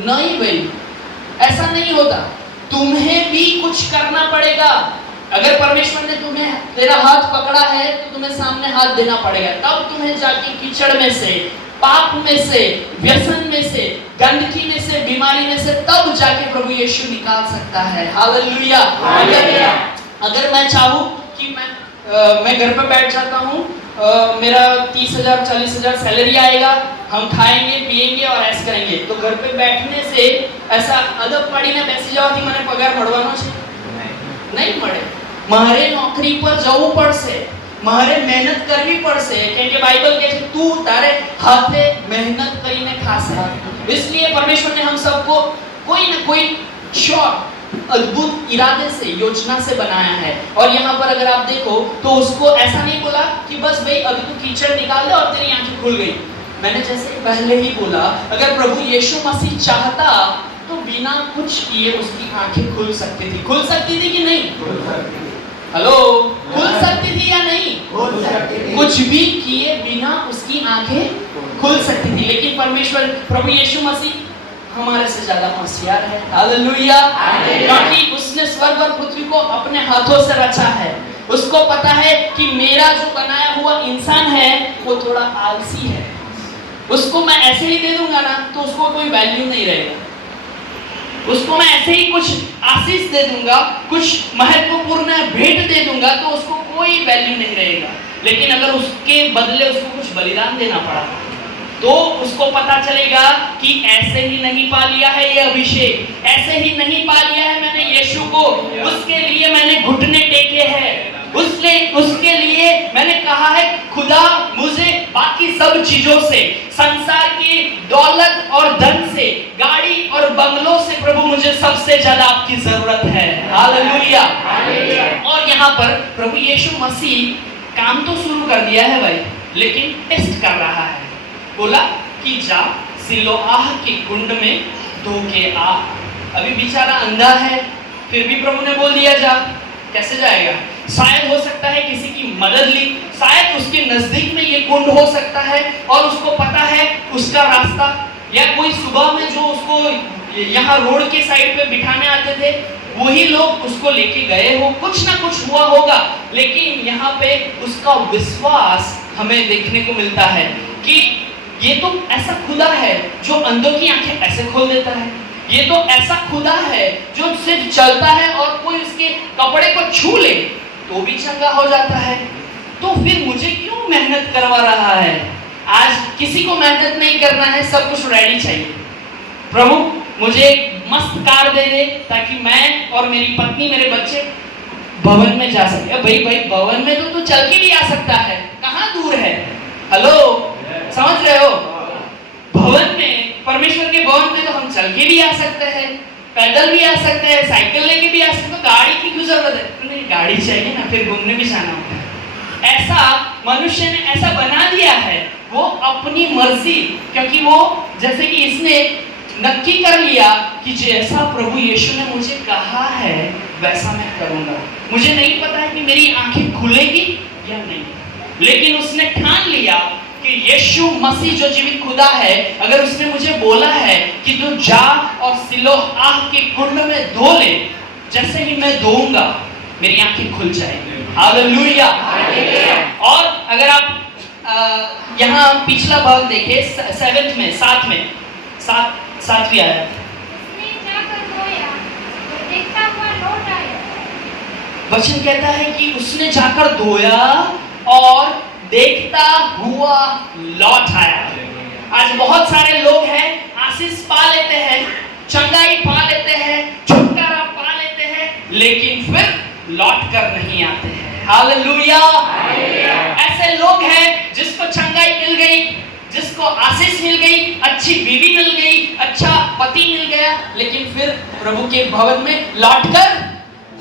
नहीं भाई, ऐसा नहीं होता। तुम्हें भी कुछ करना पड़ेगा। अगर परमेश्वर ने तुम्हें, तेरा हाथ पकड़ा है तो तुम्हें सामने हाथ देना पड़ेगा, तब तुम्हें जाके कीचड़ में से, पाप में से, व्यसन में से, गंदगी में से, बीमारी में से तब जाके प्रभु यीशु निकाल सकता है। हालेलुया। अगर मैं चाहूँ कि मैं घर पे बैठ जाता हूँ, मेरा 30,000 40,000 सैलरी आएगा, हम खाएंगे पिएंगे और ऐसे करेंगे, तो घर पे बैठने से ऐसा अदब पड़ी ना बेसी जवाથી મને પગાર મળવાનો છે? નહીં મળે। મારે નોકરી પર જવું પડશે, મારે મહેનત કરવી પડશે, કેમ કે બાઇબલ કહે છે તું તારે હાથે મહેનત કરીને ખાશે। इसलिए परमेश्वर ने हम सबको कोई ना कोई शॉर्ट अद्भुत इरादे से, योजना से बनाया है। और यहाँ पर अगर आप देखो तो उसको ऐसा नहीं बोला कि बस भाई अभी तू कीचड़ निकाल दे और तेरी आंखें खुल गई। मैंने जैसे पहले ही बोला, अगर प्रभु यीशु मसीह चाहता तो बिना कुछ किए उसकी आंखें खुल सकती थी। खुल सकती थी कि नहीं? हेलो, खुल सकती थी या नहीं? कुछ भी किए बिना उसकी आंखें खुल सकती थी। लेकिन परमेश्वर, प्रभु यीशु मसीह हमारे से ज्यादा होशियार है। हालेलुया। क्योंकि उसने स्वर्ग और पृथ्वी को अपने हाथों से रचा है। उसको पता है कि मेरा जो बनाया हुआ इंसान है वो थोड़ा आलसी है, उसको मैं ऐसे ही दे दूंगा ना तो उसको कोई वैल्यू नहीं रहेगा। उसको मैं ऐसे ही कुछ आशीष दे दूंगा, कुछ महत्वपूर्ण भेंट दे दूंगा तो उसको कोई वैल्यू नहीं रहेगा। लेकिन अगर उसके बदले उसको कुछ बलिदान देना पड़ा तो उसको पता चलेगा कि ऐसे ही नहीं पा लिया है ये अभिषेक, ऐसे ही नहीं पा लिया है मैंने यीशु को, उसके लिए मैंने घुटने टेके हैं, उसके लिए मैंने कहा है खुदा मुझे बाकी सब चीजों से, संसार की दौलत और धन से, गाड़ी और बंगलों से प्रभु मुझे सबसे ज्यादा आपकी जरूरत है। हालेलुया। और यहाँ पर प्रभु यीशु मसीह काम तो शुरू कर दिया है भाई, लेकिन टेस्ट कर रहा है। बोला कि जा सिलोआह के कुंड में धो के आ। अभी बेचारा अंधा है, फिर भी प्रभु ने बोल दिया जा। कैसे जाएगा? शायद हो सकता है किसी की मदद ली, शायद उसके नजदीक में ये कुंड हो सकता है और उसको पता है उसका रास्ता, या कोई सुबह में जो उसको यहाँ रोड के साइड पे बिठाने आते थे वही लोग उसको लेके गए हो, कुछ ना कुछ हुआ होगा। लेकिन यहाँ पे उसका विश्वास हमें देखने को मिलता है कि ये तो ऐसा खुदा है जो अंधों की आंखें ऐसे खोल देता है, ये तो ऐसा खुदा है जो सिर्फ चलता है और कोई उसके कपड़े को छू ले तो भी चंगा हो जाता है। तो फिर मुझे क्यों मेहनत करवा रहा है? आज किसी को मेहनत नहीं करना है, सब कुछ रेडी चाहिए। प्रभु मुझे एक मस्त कार दे दे ताकि मैं और मेरी पत्नी, मेरे बच्चे भवन में जा सके। भाई भवन में तो तू चल के भी आ सकता है, कहाँ दूर है? हेलो, समझ रहे हो? भवन में, परमेश्वर के भवन में तो हम चल के भी आ सकते हैं, पैदल भी आ सकते हैं, साइकिल लेके भी आ सकते हैं। तो गाड़ी की क्यों जरूरत है? तो नहीं, गाड़ी चाहिए ना, फिर घूमने भी जाना होता है। ऐसा मनुष्य ने ऐसा बना दिया है, वो अपनी मर्जी, क्योंकि वो जैसे कि इसने नक्की कर लिया कि जैसा प्रभु यीशु ने मुझे कहा है वैसा मैं करूंगा। मुझे नहीं पता है कि मेरी आंखें खुलेगी या नहीं, लेकिन उसने ठान लिया कि यीशु मसीह जो जीवित खुदा है, अगर उसने मुझे बोला है कि तू जा और सिलोआह के कुंड में धो ले, जैसे ही मैं धोऊंगा मेरी आंखें खुल जाएंगी। हालेलुया। और अगर आप यहाँ पिछला भाग देखें, 7th में, 7वीं आयत, वचन कहता है कि उसने जाकर धोया और देखता हुआ लौट आया। आज बहुत सारे लोग हैं, आशीष पा लेते हैं, चंगाई पा लेते हैं, छुटकारा पा लेते हैं, लेकिन फिर लौट कर नहीं आते हैं। हालेलुया। ऐसे लोग हैं जिसको चंगाई मिल गई, जिसको आशीष मिल गई, अच्छी बीवी मिल गई, अच्छा पति मिल गया, लेकिन फिर प्रभु के भवन में लौटकर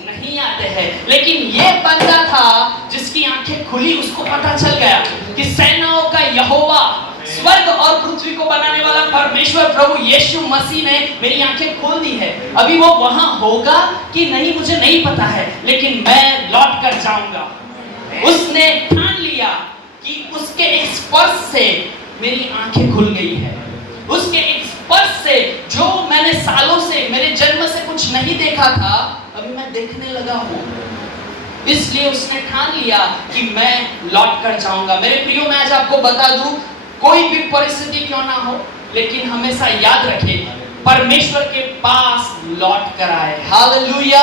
नहीं आते हैं। लेकिन ये बंदा था जिसकी आंखें खुली, उसको पता चल गया कि सेनाओं का यहोवा, स्वर्ग और पृथ्वी को बनाने वाला परमेश्वर प्रभु यीशु मसीह ने मेरी आंखें खोल दी है। अभी वो वहां होगा कि नहीं मुझे नहीं पता है, लेकिन मैं लौट कर जाऊंगा। उसने ठान लिया कि उसके एक स्पर्श से मेरी आंखें खुल गई है, उसके एक स्पर्श से जो मैंने सालों से, मेरे जन्म से कुछ नहीं देखा था, अभी मैं देखने लगा हूँ। इसलिए उसने ठान लिया कि मैं लौट कर जाऊंगा। मेरे प्रियो, मैं आज आपको बता दूं, कोई भी परिस्थिति क्यों ना हो, लेकिन हमेशा याद रखें परमेश्वर के पास लौट कर आए। हालेलुया।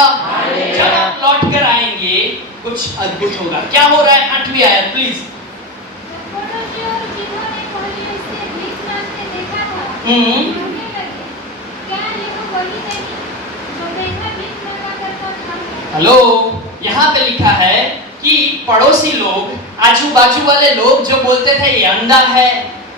जब आप लौट कर आएंगे कुछ अद्भुत होगा। क्या हो रहा है? 8वीं आयत प्लीज। हेलो, यहाँ पे लिखा है कि पड़ोसी लोग, आजू बाजू वाले लोग जो बोलते थे ये अंधा है,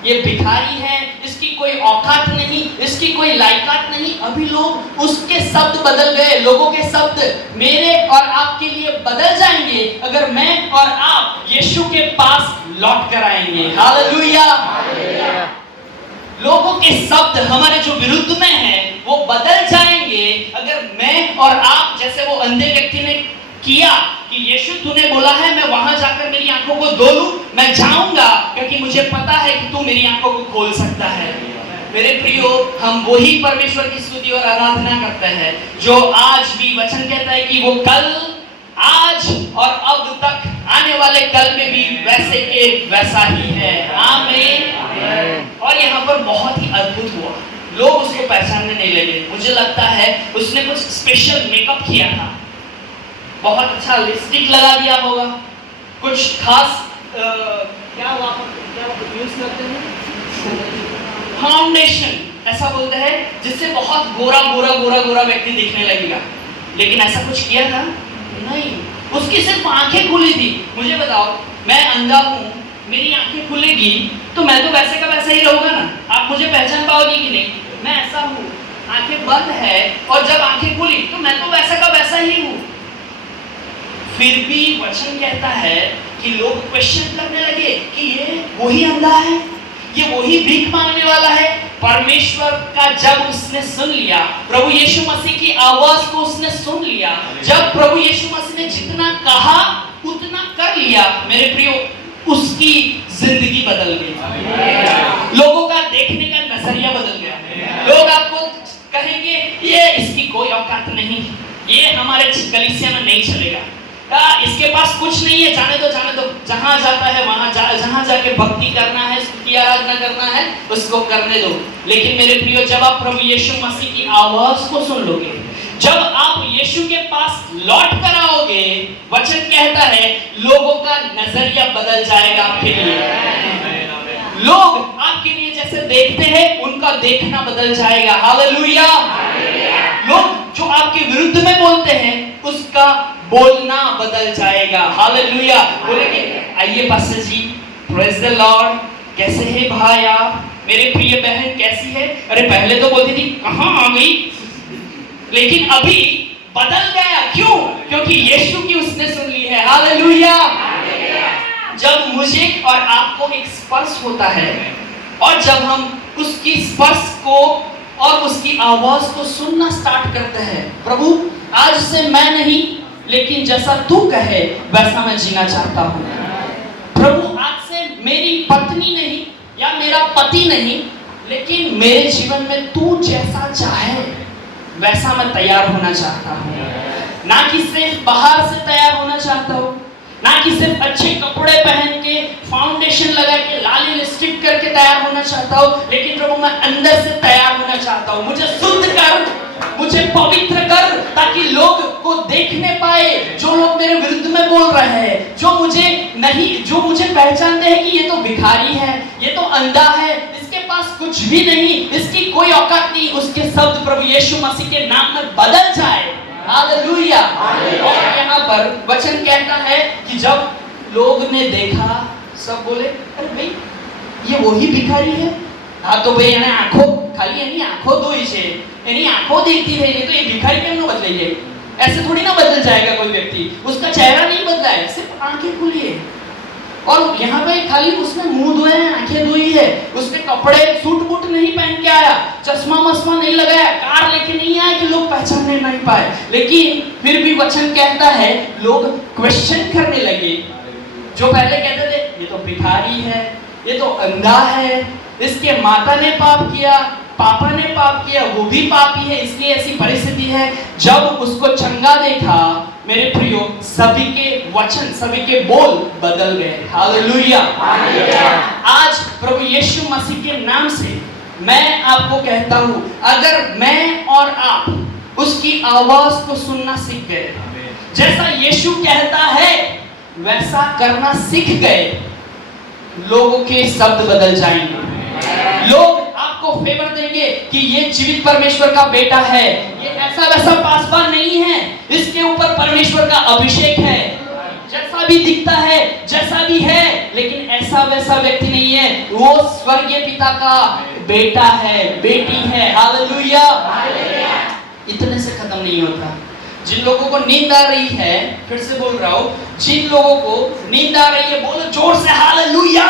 ये भिखारी है, इसकी कोई औकात नहीं, इसकी कोई लायकात नहीं, अभी लोग उसके शब्द बदल गए। लोगों के शब्द मेरे और आपके लिए बदल जाएंगे अगर मैं और आप यीशु के पास लौट कर आएंगे। हालेलुया। लोगों के शब्द हमारे जो विरुद्ध में है वो बदल जाएंगे अगर मैं और आप, जैसे वो अंधे व्यक्ति ने किया कि यीशु तूने बोला है मैं वहां जाकर मेरी आंखों को धो लूं, मैं जाऊंगा क्योंकि मुझे पता है कि तू मेरी आंखों को खोल सकता है। मेरे प्रियो, हम वही परमेश्वर की स्तुति और आराधना करते हैं जो आज भी वचन कहता है कि वो कल, आज और अब तक आने वाले कल में भी वैसे के वैसा ही है। आमीन। और और बहुत ही अद्भुत हुआ। लोग उसको पहचानने नहीं लगे। मुझे लगता है उसने कुछ स्पेशल मेकअप किया था, बहुत अच्छा लिपस्टिक लगा दिया होगा, कुछ खास क्या यूज करते हैं, फाउंडेशन ऐसा बोलते हैं, जिससे बहुत गोरा गोरा गोरा गोरा व्यक्ति दिखने लगेगा। लेकिन ऐसा कुछ किया था नहीं, उसकी सिर्फ आंखें खुली थी। मुझे बताओ, मैं अंधा हूँ, मेरी आंखें खुलेगी तो मैं तो वैसे का वैसा ही रहूंगा ना। आप मुझे पहचान पाओगे कि नहीं? मैं ऐसा हूँ, आंखें बंद है और जब आंखें खुली तो मैं तो वैसा का वैसा ही हूँ। फिर भी वचन कहता है कि लोग क्वेश्चन करने लगे कि ये वही अंधा है, ये वही भीख मांगने वाला है। परमेश्वर का जब उसने सुन लिया, प्रभु यीशु मसीह की आवाज को उसने सुन लिया, जब प्रभु यीशु मसीह ने जितना कहा उतना कर लिया, मेरे प्रियो, उसकी जिंदगी बदल गई। लोगों का देखने का नजरिया बदल गया। लोग आपको कहेंगे ये इसकी कोई औकात नहीं, ये हमारे कलीसिया में नहीं चलेगा, इसके पास कुछ नहीं है, जाने दो जाने दो, जहां जाता है वहां जहां जाके भक्ति करना है, उसकी आराधना करना है, उसको करने दो। लेकिन मेरे प्रियो, जब आप प्रभु यीशु मसीह की आवाज को सुन लोगे, जब आप यीशु के पास लौट कर आओगे, वचन कहता है लोगों का नजरिया बदल जाएगा आपके लिए। लोग आपके लिए जैसे देखते हैं उनका देखना बदल जाएगा। हालेलुया। लोग जो आपके विरुद्ध में बोलते हैं उसका बोलना बदल जाएगा। हालेलुया। बोलेंगे आइए pastor ji, praise the Lord, कैसे है भाई आप, मेरे प्रिय बहन कैसी है? अरे पहले तो बोलती थी कहां आ गई, लेकिन अभी बदल गया। क्यों? क्योंकि यीशु की उसने सुन ली है। हालेलुया। जब मुझे और आपको एक स्पर्श होता है और जब हम उसकी स्पर्श को और उसकी आवाज को सुनना स्टार्ट करते हैं, प्रभु आज से मैं नहीं, लेकिन जैसा तू कहे वैसा मैं जीना चाहता हूँ। प्रभु आज से मेरी पत्नी नहीं या मेरा पति नहीं, लेकिन मेरे जीवन में तू जैसा चाहे वैसा मैं तैयार होना चाहता हूँ। ना कि सिर्फ बाहर से तैयार होना चाहता हूँ, ना कि सिर्फ अच्छे कपड़े पहन के, फाउंडेशन लगा के, लाली लिपस्टिक करके तैयार होना चाहता हूँ, लेकिन प्रभु मैं अंदर से तैयार होना चाहता हूँ। मुझे शुद्ध कर, मुझे पवित्र कर, ताकि लोग को देखने पाए, जो लोग मेरे विरुद्ध में बोल रहे हैं, जो मुझे पहचानते हैं कि ये तो भिखारी है, ये तो अंधा है, इसके पास कुछ भी नहीं, इसकी कोई औकात नहीं, उसके शब्द प्रभु यीशु मसीह के नाम में बदल जाए। हालेलुया। और यहाँ पर वचन कहता है कि जब लोग ने देखा, सब बोले अरे भाई ये वही भिखारी है। हाँ तो भाई એને આંખો ખાલી એની આંખો ધોઈ છે, એની આંખો દેખતી है, ये तो ये भिखारी કેમ न बदलेंगे? ऐसे थोड़ी ना बदल जाएगा कोई व्यक्ति, उसका चेहरा नहीं बदला है, सिर्फ आंखें खुली है। और यहाँ पे खाली उसने मुंह धोए हैं, आंखें धोई है, उसके कपड़े सूट बूट नहीं पहन के आया, चश्मा मस्मा नहीं लगाया, कार लेके नहीं आया कि लोग पहचानने नहीं पाए। लेकिन फिर भी वचन कहता है लोग क्वेश्चन करने लगे। जो पहले कहते थे ये तो भिखारी है, ये तो अंधा है, इसके माता ने पाप किया, पापा ने पाप किया, वो भी पापी है, इसलिए ऐसी परिस्थिति है। जब उसको चंगा देखा, मेरे प्रियो, सभी के वचन, सभी के बोल बदल गए। हालेलुया। आज प्रभु यीशु मसीह के नाम से मैं आपको कहता हूँ, अगर मैं और आप उसकी आवाज को सुनना सीख गए, जैसा यीशु कहता है वैसा करना सीख गए, लोगों के शब्द बदल जाएंगे। लोग आपको फेवर देंगे कि ये जीवित परमेश्वर का बेटा है, ये ऐसा वैसा पासवान नहीं है, इसके ऊपर परमेश्वर का अभिषेक है, जैसा भी दिखता है, जैसा भी है, लेकिन ऐसा वैसा व्यक्ति नहीं है, वो स्वर्गीय पिता का बेटा है, बेटी है। हालेलुया। इतने से खत्म नहीं होता। जिन लोगों को नींद आ रही है, फिर से बोल रहा हूँ, जिन लोगों को नींद आ रही है बोलो जोर से हालेलुया।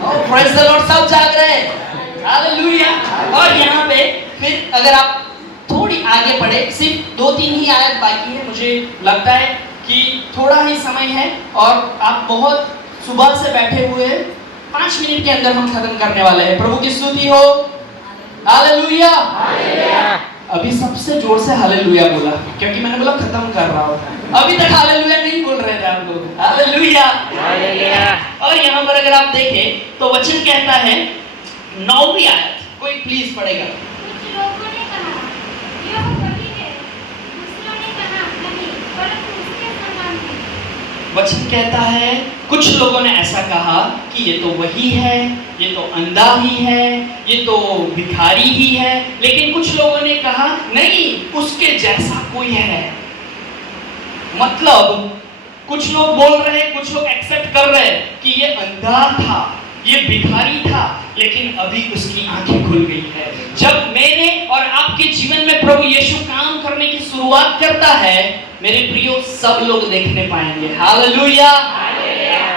प्रेज़ द लॉर्ड, सब जाग रहे हैं। हालेलुया। और यहाँ पे फिर अगर आप थोड़ी आगे पढ़े, सिर्फ 2-3 ही आयत बाकी है, मुझे लगता है कि थोड़ा ही समय है और आप बहुत सुबह से बैठे हुए हैं, 5 मिनट के अंदर हम खत्म करने वाले हैं। प्रभु की स्तुति हो। हालेलुया। अभी सबसे जोर से हालेलुया बोला, क्योंकि मैंने बोला खत्म कर रहा हूँ। अभी तक हालेलुया नहीं बोल रहे थे आप लोग। हालेलुया। और यहाँ पर अगर आप देखें तो वचन कहता है 9वीं आयत कोई प्लीज पढ़ेगा। कुछ लोगों ने कहा यह वही है, दूसरों ने कहा नहीं, परंतु उसके समान है। वचन कहता है कुछ लोगों ने ऐसा कहा कि ये तो वही है, ये तो अंधा ही है, ये तो भिखारी ही है, लेकिन कुछ लोगों ने कहा नहीं, उसके जैसा कोई है। मतलब कुछ लोग बोल रहे, कुछ लोग एक्सेप्ट कर रहे कि ये अंधा था, ये भिखारी था, लेकिन अभी उसकी आंखें खुल गई है। जब मेरे और आपके जीवन में प्रभु यीशु काम करने की शुरुआत करता है, मेरे प्रियो, सब लोग देखने पाएंगे। हालेलुया।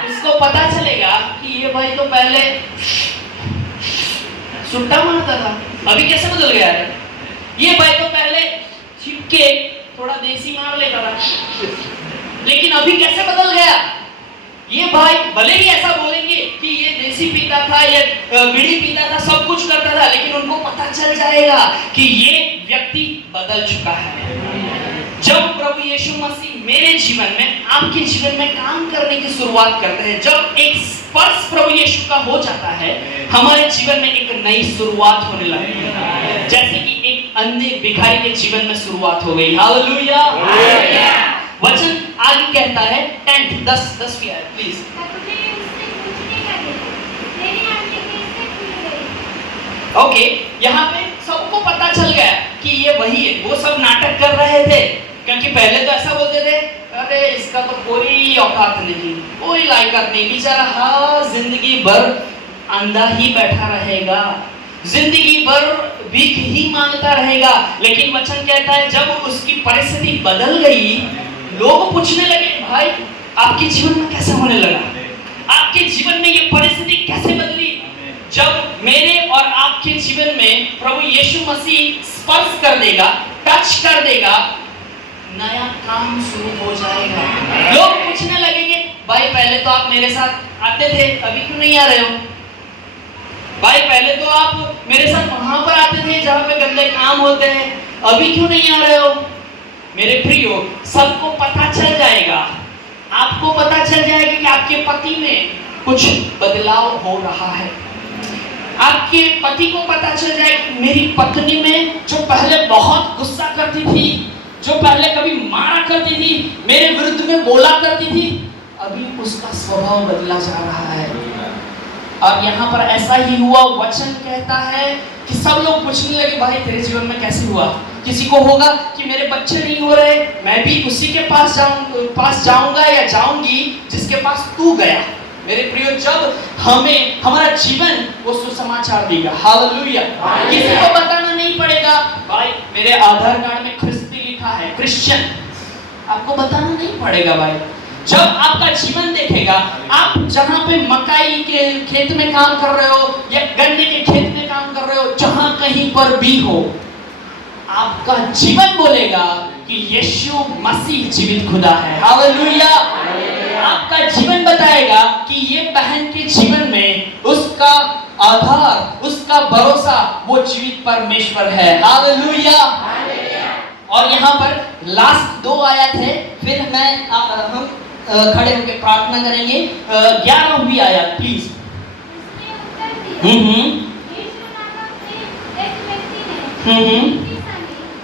उसको पता चलेगा कि ये भाई तो पहले सुट्टा मारता था, अभी कैसे बदल गया है। ये भाई तो पहले छिपके थोड़ा देसी मार लेता था, लेकिन अभी कैसे बदल गया। ये भाई भले ही ऐसा बोलेंगे कि ये देसी पीता था, ये बीड़ी पीता था, सब कुछ करता था, लेकिन उनको पता चल जाएगा कि ये व्यक्ति बदल चुका है। जब प्रभु यीशु मसीह मेरे जीवन में, आपके जीवन में काम करने की शुरुआत करते हैं, जब एक स्पर्श प्रभु यीशु का हो जाता है, हमारे जीवन में एक नई शुरुआत होने लगती है, जैसे कि एक अंधे भिखारी के जीवन में शुरुआत हो गई। हालेलुया। वचन आगे कहता है 10वीं आयत प्लीज। अपने उससे पूछने लगे, तेरी आंखें कैसे खुल गई? ओके, यहाँ पे सबको पता चल गया कि ये वही है। वो सब नाटक कर रहे थे, क्योंकि पहले तो ऐसा बोलते थे, अरे इसका तो कोई औकात नहीं, कोई लायकात नहीं, बेचारा हाँ जिंदगी भर अंधा ही बैठा रहेगा, जिंदगी भर भीख ही मांगता रहेगा। लेकिन वचन कहता है जब उसकी परिस्थिति बदल गई, लोग पूछने लगे, भाई आपके जीवन में कैसे होने लगा, आपके जीवन में ये परिस्थिति कैसे बदली। जब मेरे और आपके जीवन में प्रभु यीशु मसीह स्पर्श कर देगा, टच कर देगा, नया काम शुरू हो जाएगा। लोग पूछने लगेंगे, भाई पहले तो आप मेरे साथ आते थे, अभी क्यों नहीं आ रहे हो। भाई पहले तो आप मेरे साथ वहां पर आते थे जहां पे गंदे काम होते हैं, अभी क्यों नहीं आ रहे हो। मेरे प्रियो, सबको पता चल जाएगा, आपको पता चल जाएगा कि आपके पति में कुछ बदलाव हो रहा है। आपके पति को पता चल जाए कि मेरी पत्नी में जो पहले बहुत गुस्सा करती थी, जो पहले कभी मारा करती थी, मेरे विरुद्ध में बोला करती थी, अभी उसका स्वभाव बदला जा रहा है। और यहाँ पर ऐसा ही हुआ। वचन कहता है कि सब लोग पूछने लगे, भाई तेरे जीवन में कैसे हुआ। किसी को होगा कि मेरे बच्चे नहीं हो रहे, मैं भी उसी के पास जाऊंगा या जाऊंगी जिसके पास तू गया। मेरे प्रियो, जब हमें हमारा जीवन वो सुसमाचार देगा। हालेलुया। किसी को बताना नहीं पड़ेगा, भाई मेरे आधार कार्ड में ख्रिस्ती लिखा है, क्रिश्चियन, आपको बताना नहीं पड़ेगा। भाई जब आपका जीवन देखेगा, आप जहां पे मकाई के खेत में काम कर रहे हो या गन्ने के खेत में काम कर रहे हो, जहां कहीं पर भी हो, आपका जीवन बोलेगा कि यीशु मसीह जीवित खुदा है। हालेलुया। आपका जीवन बताएगा कि ये बहन के जीवन में उसका आधार, उसका भरोसा वो जीवित परमेश्वर है। हालेलुया। और यहाँ पर लास्ट 2 आयत है, फिर हम खड़े होकर प्रार्थना करेंगे। 11वीं आयत प्लीज। उसने उत्तर दिया, यीशु नामक एक व्यक्ति ने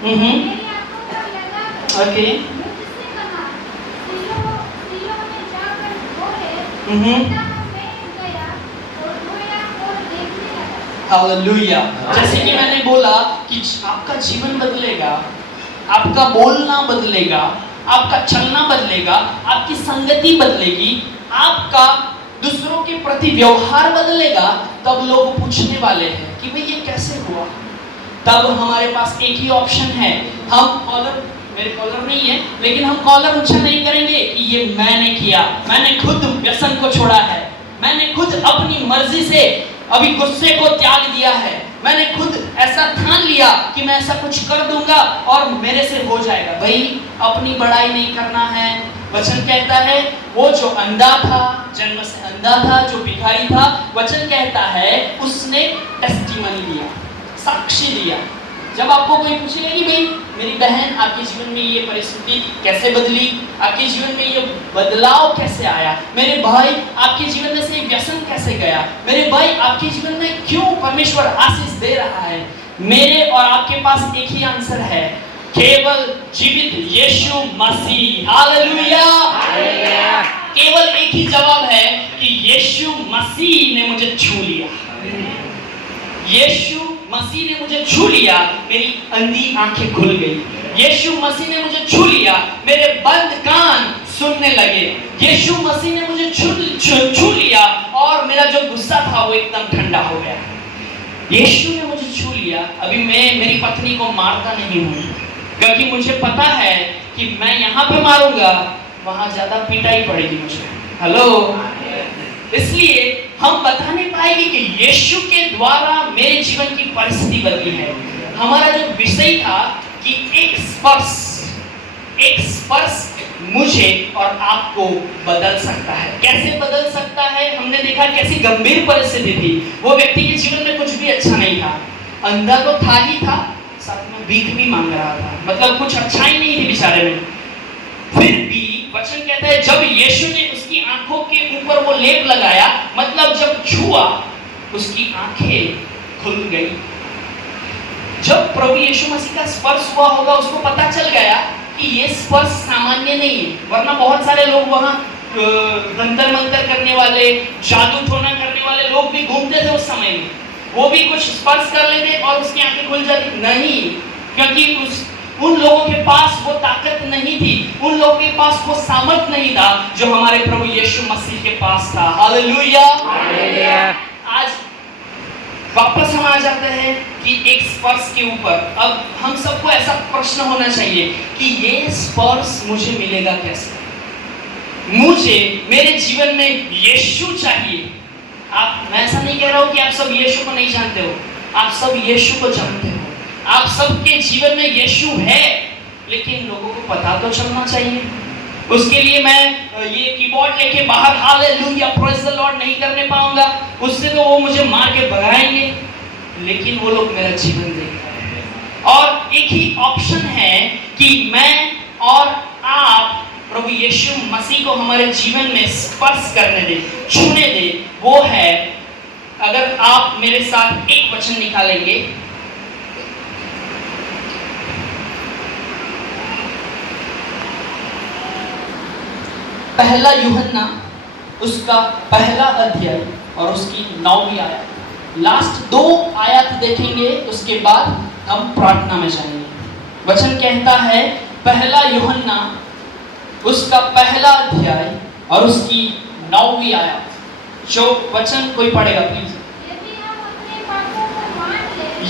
मेरी आंखों पर लगाकर ओके, मुझसे कहा, सिलोह में जाकर धो ले। तब मैं गया और धोया और देखने लगा। हालेलुया। जैसे कि मैंने बोला कि आपका जीवन बदलेगा, आपका बोलना बदलेगा, आपका चलना बदलेगा, आपकी संगति बदलेगी, आपका दूसरों के प्रति व्यवहार बदलेगा। तब लोग पूछने वाले हैं कि भाई ये कैसे हुआ। तब हमारे पास एक ही ऑप्शन है, हम कॉलर, मेरे कॉलर नहीं है, लेकिन हम कॉलर ऊंचा नहीं करेंगे कि ये मैंने किया, मैंने खुद व्यसन को छोड़ा है, मैंने खुद अपनी मर्जी से अभी गुस्से को त्याग दिया है, मैंने खुद ऐसा ठान लिया कि मैं ऐसा कुछ कर दूंगा और मेरे से हो जाएगा। भाई अपनी बड़ाई नहीं करना है। वचन कहता है वो जो अंधा था, जन्म से अंधा था, जो भिखारी था, वचन कहता है उसने टेस्टिमनी दिया, साक्षी दिया। जब आपको कोई पूछेगा कि भाई मेरी बहन आपके जीवन में ये परिस्थिति कैसे बदली, आपके जीवन में ये बदलाव कैसे आया, मेरे भाई आपके जीवन में से व्यसन कैसे गया, मेरे भाई आपके जीवन में क्यों परमेश्वर आशीष दे रहा है, मेरे और आपके पास एक ही आंसर है, केवल जीवित यीशु मसीह। हालेलुया। केवल एक ही जवाब है कि यीशु मसीह ने मुझे छू लिया। यीशु मसीह ने मुझे छू लिया, मेरी अंधी आंखें खुल गई। यीशु मसीह ने मुझे छू लिया, मेरे बंद कान सुनने लगे। यीशु मसीह ने मुझे छू लिया और मेरा जो गुस्सा था वो एकदम ठंडा हो गया। यीशु ने मुझे छू लिया। अभी मैं मेरी पत्नी को मारता नहीं हूँ, क्योंकि मुझे पता है कि मैं यहाँ पे मारूंगा, वहां ज्यादा पिटाई पड़ेगी मुझे। हेलो। इसलिए हम बता नहीं पाएंगे कि यीशु के द्वारा मेरे जीवन की परिस्थिति बदली है। हमारा जो विषय था कि एक स्पर्श मुझे और आपको बदल सकता है। कैसे बदल सकता है? हमने देखा कैसी गंभीर परिस्थिति थी। वो व्यक्ति के जीवन में कुछ भी अच्छा नहीं था, अंधा तो था ही था, साथ में भीख भी मांग रहा था, मतलब कुछ अच्छा ही नहीं थी बेचारे में। फिर भी वचन कहता है जब यीशु ने उसकी आंखों के ऊपर वो लेप लगाया, मतलब जब छुआ, उसकी आंखें खुल गई। जब प्रभु यीशु मसीह का स्पर्श हुआ होगा, उसको पता चल गया कि ये स्पर्श सामान्य नहीं है। वरना बहुत सारे लोग वहां जंतर मंतर करने वाले, जादू टोना करने वाले लोग भी घूमते थे उस समय में। वो भी कुछ स्पर्श कर लेते और उसकी आंखें खुल जाती। नहीं, क्योंकि उन लोगों के पास वो ताकत नहीं थी, उन लोगों के पास वो सामर्थ नहीं था जो हमारे प्रभु यीशु मसीह के पास था। हालेलुया। आज वापस हम आ जाते हैं कि एक स्पर्श के ऊपर। अब हम सबको ऐसा प्रश्न होना चाहिए कि ये स्पर्श मुझे मिलेगा कैसे? मुझे मेरे जीवन में यीशु चाहिए। मैं ऐसा नहीं कह रहा हूं कि आप सब यीशु को नहीं जानते हो, आप सब यीशु को जानते हो, आप सबके जीवन में यीशु है, लेकिन लोगों को पता तो चलना चाहिए। उसके लिए मैं ये कीबोर्ड लेके बाहर हालेलुया प्रेज़ द लॉर्ड नहीं करने पाऊंगा, उससे तो वो मुझे मार के भगाएंगे। लेकिन वो लोग मेरा जीवन देख रहे हैं और एक ही ऑप्शन है कि मैं और आप प्रभु यीशु मसीह को हमारे जीवन में स्पर्श करने दे, छूने दे। वो है, अगर आप मेरे साथ एक वचन निकालेंगे, पहला यूहन्ना उसका पहला अध्याय और उसकी 9वीं आयत। लास्ट 2 आयत देखेंगे, उसके बाद हम प्रार्थना में जाएंगे। वचन कहता है पहला यूहन्ना उसका पहला अध्याय और उसकी 9वीं आयत। जो वचन कोई पढ़ेगा प्लीज।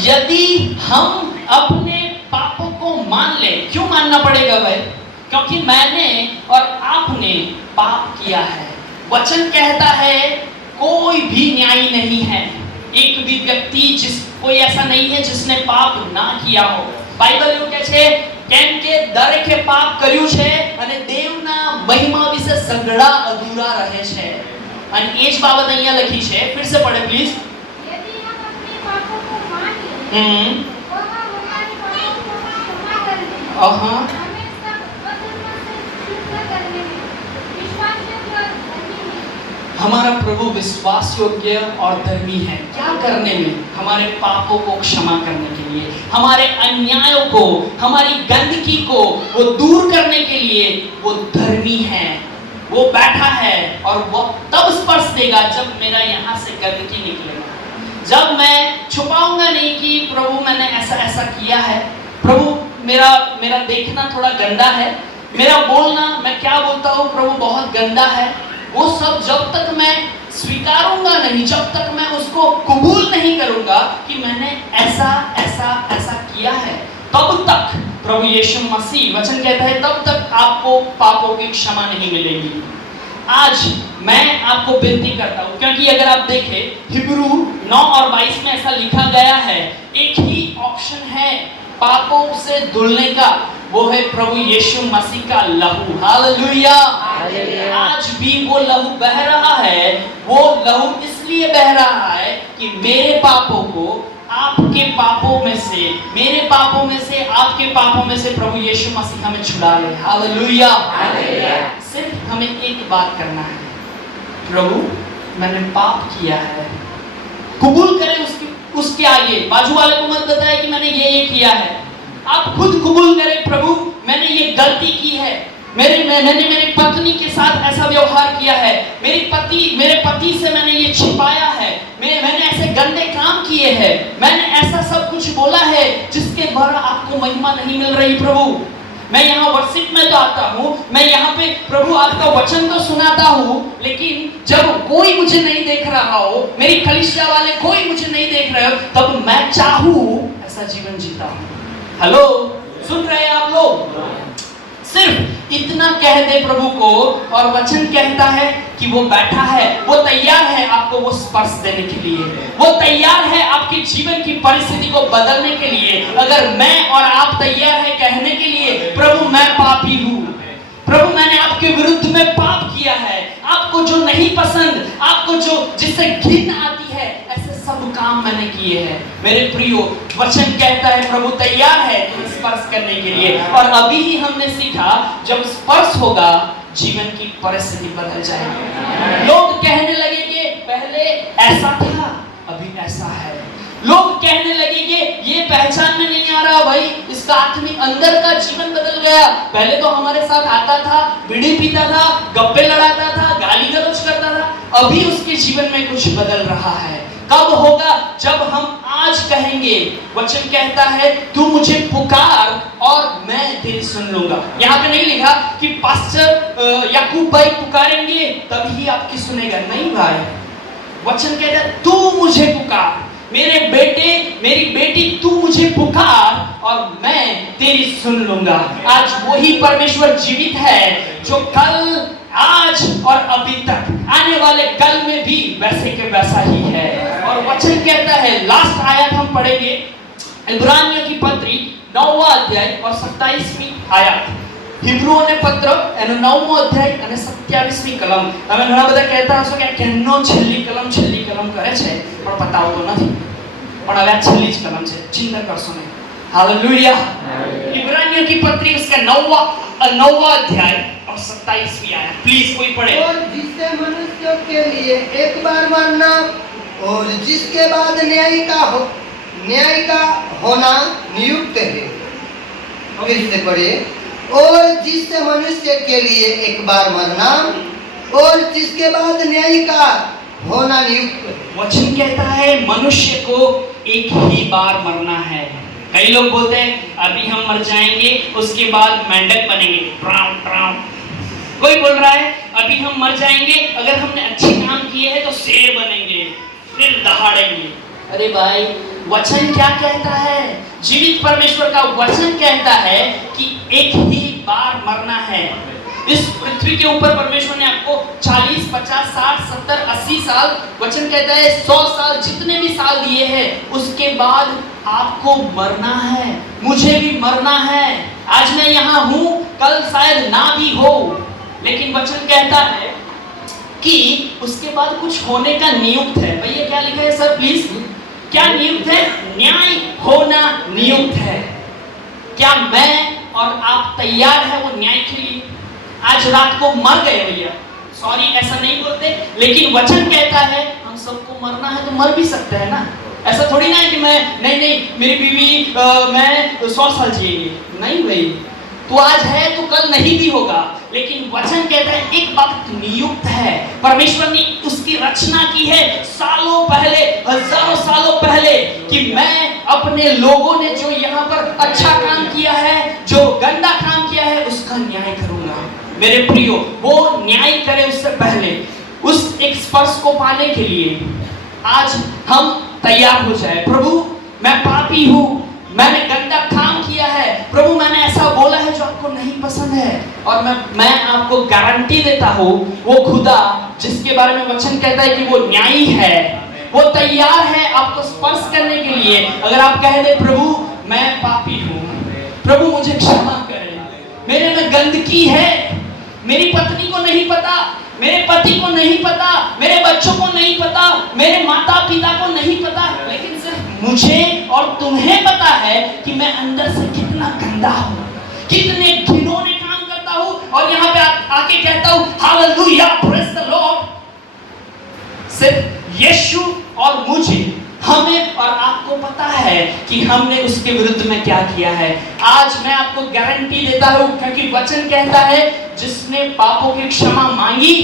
यदि हम अपने पापों को मान ले। क्यों मानना पड़ेगा भाई? क्योंकि मैंने और आपने पाप किया है। वचन कहता है कोई भी न्यायी नहीं है, एक भी व्यक्ति कोई ऐसा नहीं है जिसने पाप ना किया हो। बाइबल એવું કહે છે કેમ કે દરેકે પાપ કર્યું છે અને દેવના મહિમા વિશે સઘળા અધૂરા રહે છે। અને એ જ બાબત અહીંયા લખી છે। फिर से पढ़े प्लीज। यदि हम अपने पापों को मान लें तो हम हमारे पापों को क्षमा कर दें। हमें सब अधर्म से शुद्ध करने में विश्वासयोग्य और धर्मी है। हमारा प्रभु विश्वास योग्य और धर्मी है। क्या करने में? हमारे पापों को क्षमा करने के लिए, हमारे अन्यायों को, हमारी गंदगी को वो दूर करने के लिए वो धर्मी है। वो बैठा है और वो तब स्पर्श देगा जब मेरा यहाँ से गंदगी निकलेगा, जब मैं छुपाऊंगा नहीं कि प्रभु मैंने ऐसा ऐसा किया है, प्रभु मेरा देखना थोड़ा गंदा है, मेरा बोलना, मैं क्या बोलता हूँ प्रभु बहुत गंदा है। वो सब जब तक मैं स्वीकारूंगा नहीं, जब तक मैं उसको कबूल नहीं करूंगा कि मैंने ऐसा ऐसा ऐसा किया है, तब तक प्रभु यीशु मसीह वचन कहता है तब तक आपको पापों की क्षमा नहीं मिलेगी। आज मैं आपको विनती करता हूं, क्योंकि अगर आप देखें हिब्रू 9 और 22 में ऐसा लिखा गया है, एक ही ऑप्शन है पापों से धुलने का, वो है प्रभु यीशु मसीह का लहू। हालेलुया। आज भी वो लहू बह रहा है। वो लहू इसलिए बह रहा है कि मेरे पापों को आपके पापों में से, मेरे पापों में से, आपके पापों में से प्रभु यीशु मसीह हमें छुड़ा ले। हालेलुया। सिर्फ हमें एक बात करना है, प्रभु मैंने पाप किया है, कबूल करें उसके आगे। बाजू वाले को मत बताए कि मैंने ये किया है, आप खुद कबूल करें, प्रभु मैंने ये गलती की है, मैंने मेरी पत्नी के साथ ऐसा व्यवहार किया है, मेरे पति से मैंने ये छिपाया है, मैंने ऐसे गंदे काम किए हैं, मैंने ऐसा सब कुछ बोला है जिसके द्वारा आपको महिमा नहीं मिल रही। प्रभु मैं यहाँ वर्शिप में तो आता हूँ, मैं यहाँ पे प्रभु आपका वचन तो सुनाता हूँ, लेकिन जब कोई मुझे नहीं देख रहा हो, मेरी कलीसिया वाले कोई मुझे नहीं देख रहे हो, तब मैं चाहूँ ऐसा जीवन जीता हूँ। हेलो, सुन रहे हैं आप लोग? सिर्फ इतना कह दे प्रभु को, और वचन कहता है कि वो बैठा है, वो तैयार है आपको वो स्पर्श देने के लिए, वो तैयार है आपके जीवन की परिस्थिति को बदलने के लिए। अगर मैं और आप तैयार है कहने के लिए, प्रभु मैं पापी हूँ, प्रभु मैंने आपके विरुद्ध में पाप किया है, आपको जो नहीं पसंद, आपको जो जिससे घृणा आती है, ऐसे सब काम मैंने किए हैं। मेरे प्रियो, वचन कहता है प्रभु तैयार है स्पर्श करने के लिए। और अभी ही हमने सीखा, जब स्पर्श होगा जीवन की परिस्थिति बदल जाएगी। लोग कहने लगेंगे पहले ऐसा था, अभी ऐसा है। लोग कहने लगेंगे ये पहचान में नहीं आ रहा भाई, इसका आत्मिक अंदर का जीवन बदल गया। पहले तो हमारे साथ आता था, बीड़ी पीता था, गप्पे लड़ाता था, गाली गलौज करता था, अभी उसके जीवन में कुछ बदल रहा है। कब होगा? जब हम आज कहेंगे, वचन कहता है तू मुझे पुकार और मैं तेरी सुन लूंगा। यहाँ पे नहीं लिखा कि पास्टर याकूब भाई पुकारेंगे तभी आपकी सुनेगा, नहीं भाई। वचन कहता है तू मुझे पुकार, मेरे बेटे मेरी बेटी तू मुझे पुकार और मैं तेरी सुन लूंगा। आज वही परमेश्वर जीवित है जो कल, आज और अभी तक, आने वाले कल में भी वैसे के वैसा ही है। और वचन कहता है, लास्ट आयत हम पढ़ेंगे इब्रानियों की पत्री 9वां अध्याय और 27वीं आयत। हिब्रुओं ने पत्र 9मो अध्याय અને 27મી કલમ। તમે ઘણા બધા કહેતા હશો કે કેનો છેલ્લી કલમ કરે છે, પણ બતાવતો નથી, પણ હવે આ છેલ્લી જ કલમ છે, ચિંતા કરશો નહીં। हालेलुया। इब्रानियों की पत्री उसका 9वां अध्याय और 27वीं आयत। प्लीज कोई पढ़े। और जिससे मनुष्यों के लिए एक बार मरना और जिसके बाद न्याय का होना नियुक्त है। फिर से पढ़िए। और जिससे मनुष्य के लिए एक बार मरना और जिसके बाद न्याय का होना नियुक्त है। वचन कहता है मनुष्य को एक ही बार मरना है। कई लोग बोलते हैं अभी हम मर जाएंगे उसके बाद मेंढक बनेंगे, ट्राउ ट्राउ। कोई बोल रहा है अभी हम मर जाएंगे, अगर हमने अच्छे काम किए हैं तो शेर बनेंगे, फिर दहाड़ेंगे। अरे भाई, वचन क्या कहता है? जीवित परमेश्वर का वचन कहता है कि एक ही बार मरना है। इस पृथ्वी के ऊपर परमेश्वर ने आपको 40, 50, 60, 70, 80 साल, वचन कहता है 100 साल, जितने भी साल दिए हैं, उसके बाद आपको मरना है, मुझे भी मरना है। आज मैं यहाँ हूँ, कल शायद ना भी हो, लेकिन वचन कहता है कि उसके बाद कुछ होने का नियुक्त है। भैया क्या लिखा है सर प्लीज? क्या नियुक्त है? न्याय होना नियुक्त है। क्या मैं और आप तैयार है वो न्याय के लिए? आज रात को मर गए भैया, सॉरी ऐसा नहीं बोलते, लेकिन वचन कहता है हम सबको मरना है तो मर भी सकते हैं ना। ऐसा थोड़ी ना है कि मैं नहीं मेरी बीवी मैं 100 साल जिएगी, नहीं भाई। तो आज है तो कल नहीं भी होगा, लेकिन वचन कहता है एक वक्त नियुक्त है। परमेश्वर ने उसकी रचना की है सालों पहले, हजारों सालों पहले, कि मैं अपने लोगों ने जो यहाँ पर अच्छा काम किया है, जो गंदा काम किया है, उसका न्याय करूंगा। मेरे प्रियो, वो न्याय करे उससे पहले, उस एक स्पर्श को पाने के लिए आज हम तैयार हो जाए। प्रभु मैं पापी हूँ, मैंने गंदा काम किया है, प्रभु मैंने ऐसा बोला है जो आपको नहीं पसंद है, और मैं आपको गारंटी देता हूँ वो खुदा जिसके बारे में वचन कहता है कि वो न्यायी है, वो तैयार है आपको स्पर्श करने के लिए। अगर आप कह दे प्रभु मैं पापी हूँ, प्रभु मुझे क्षमा करें, मेरे में गंदगी है, मेरी पत्नी को नहीं पता, मेरे पति को नहीं पता, मेरे बच्चों को नहीं पता, मेरे माता पिता को नहीं पता, लेकिन सिर्फ मुझे और तुम्हें पता है कि मैं अंदर से कितना गंदा हूं, कितने घिनौने काम करता हूं, और यहां पे आके कहता हूं हालेलुया, प्रेज द लॉर्ड। सिर्फ यीशु और मुझे, हमें और आपको पता है कि हमने उसके विरुद्ध में क्या किया है। आज मैं आपको गारंटी देता हूं, क्योंकि वचन कहता है जिसने पापों की क्षमा मांगी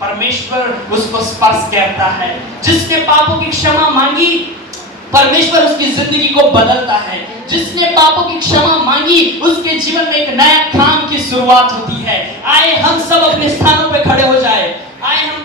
परमेश्वर उसको स्पर्श करता है। जिसने पापों की क्षमा मांगी परमेश्वर उसकी जिंदगी को बदलता है। जिसने पापों की क्षमा मांगी उसके जीवन में एक नया काम की शुरुआत होती है। आए हम सब अपने स्थानों पे खड़े हो जाए, आए हम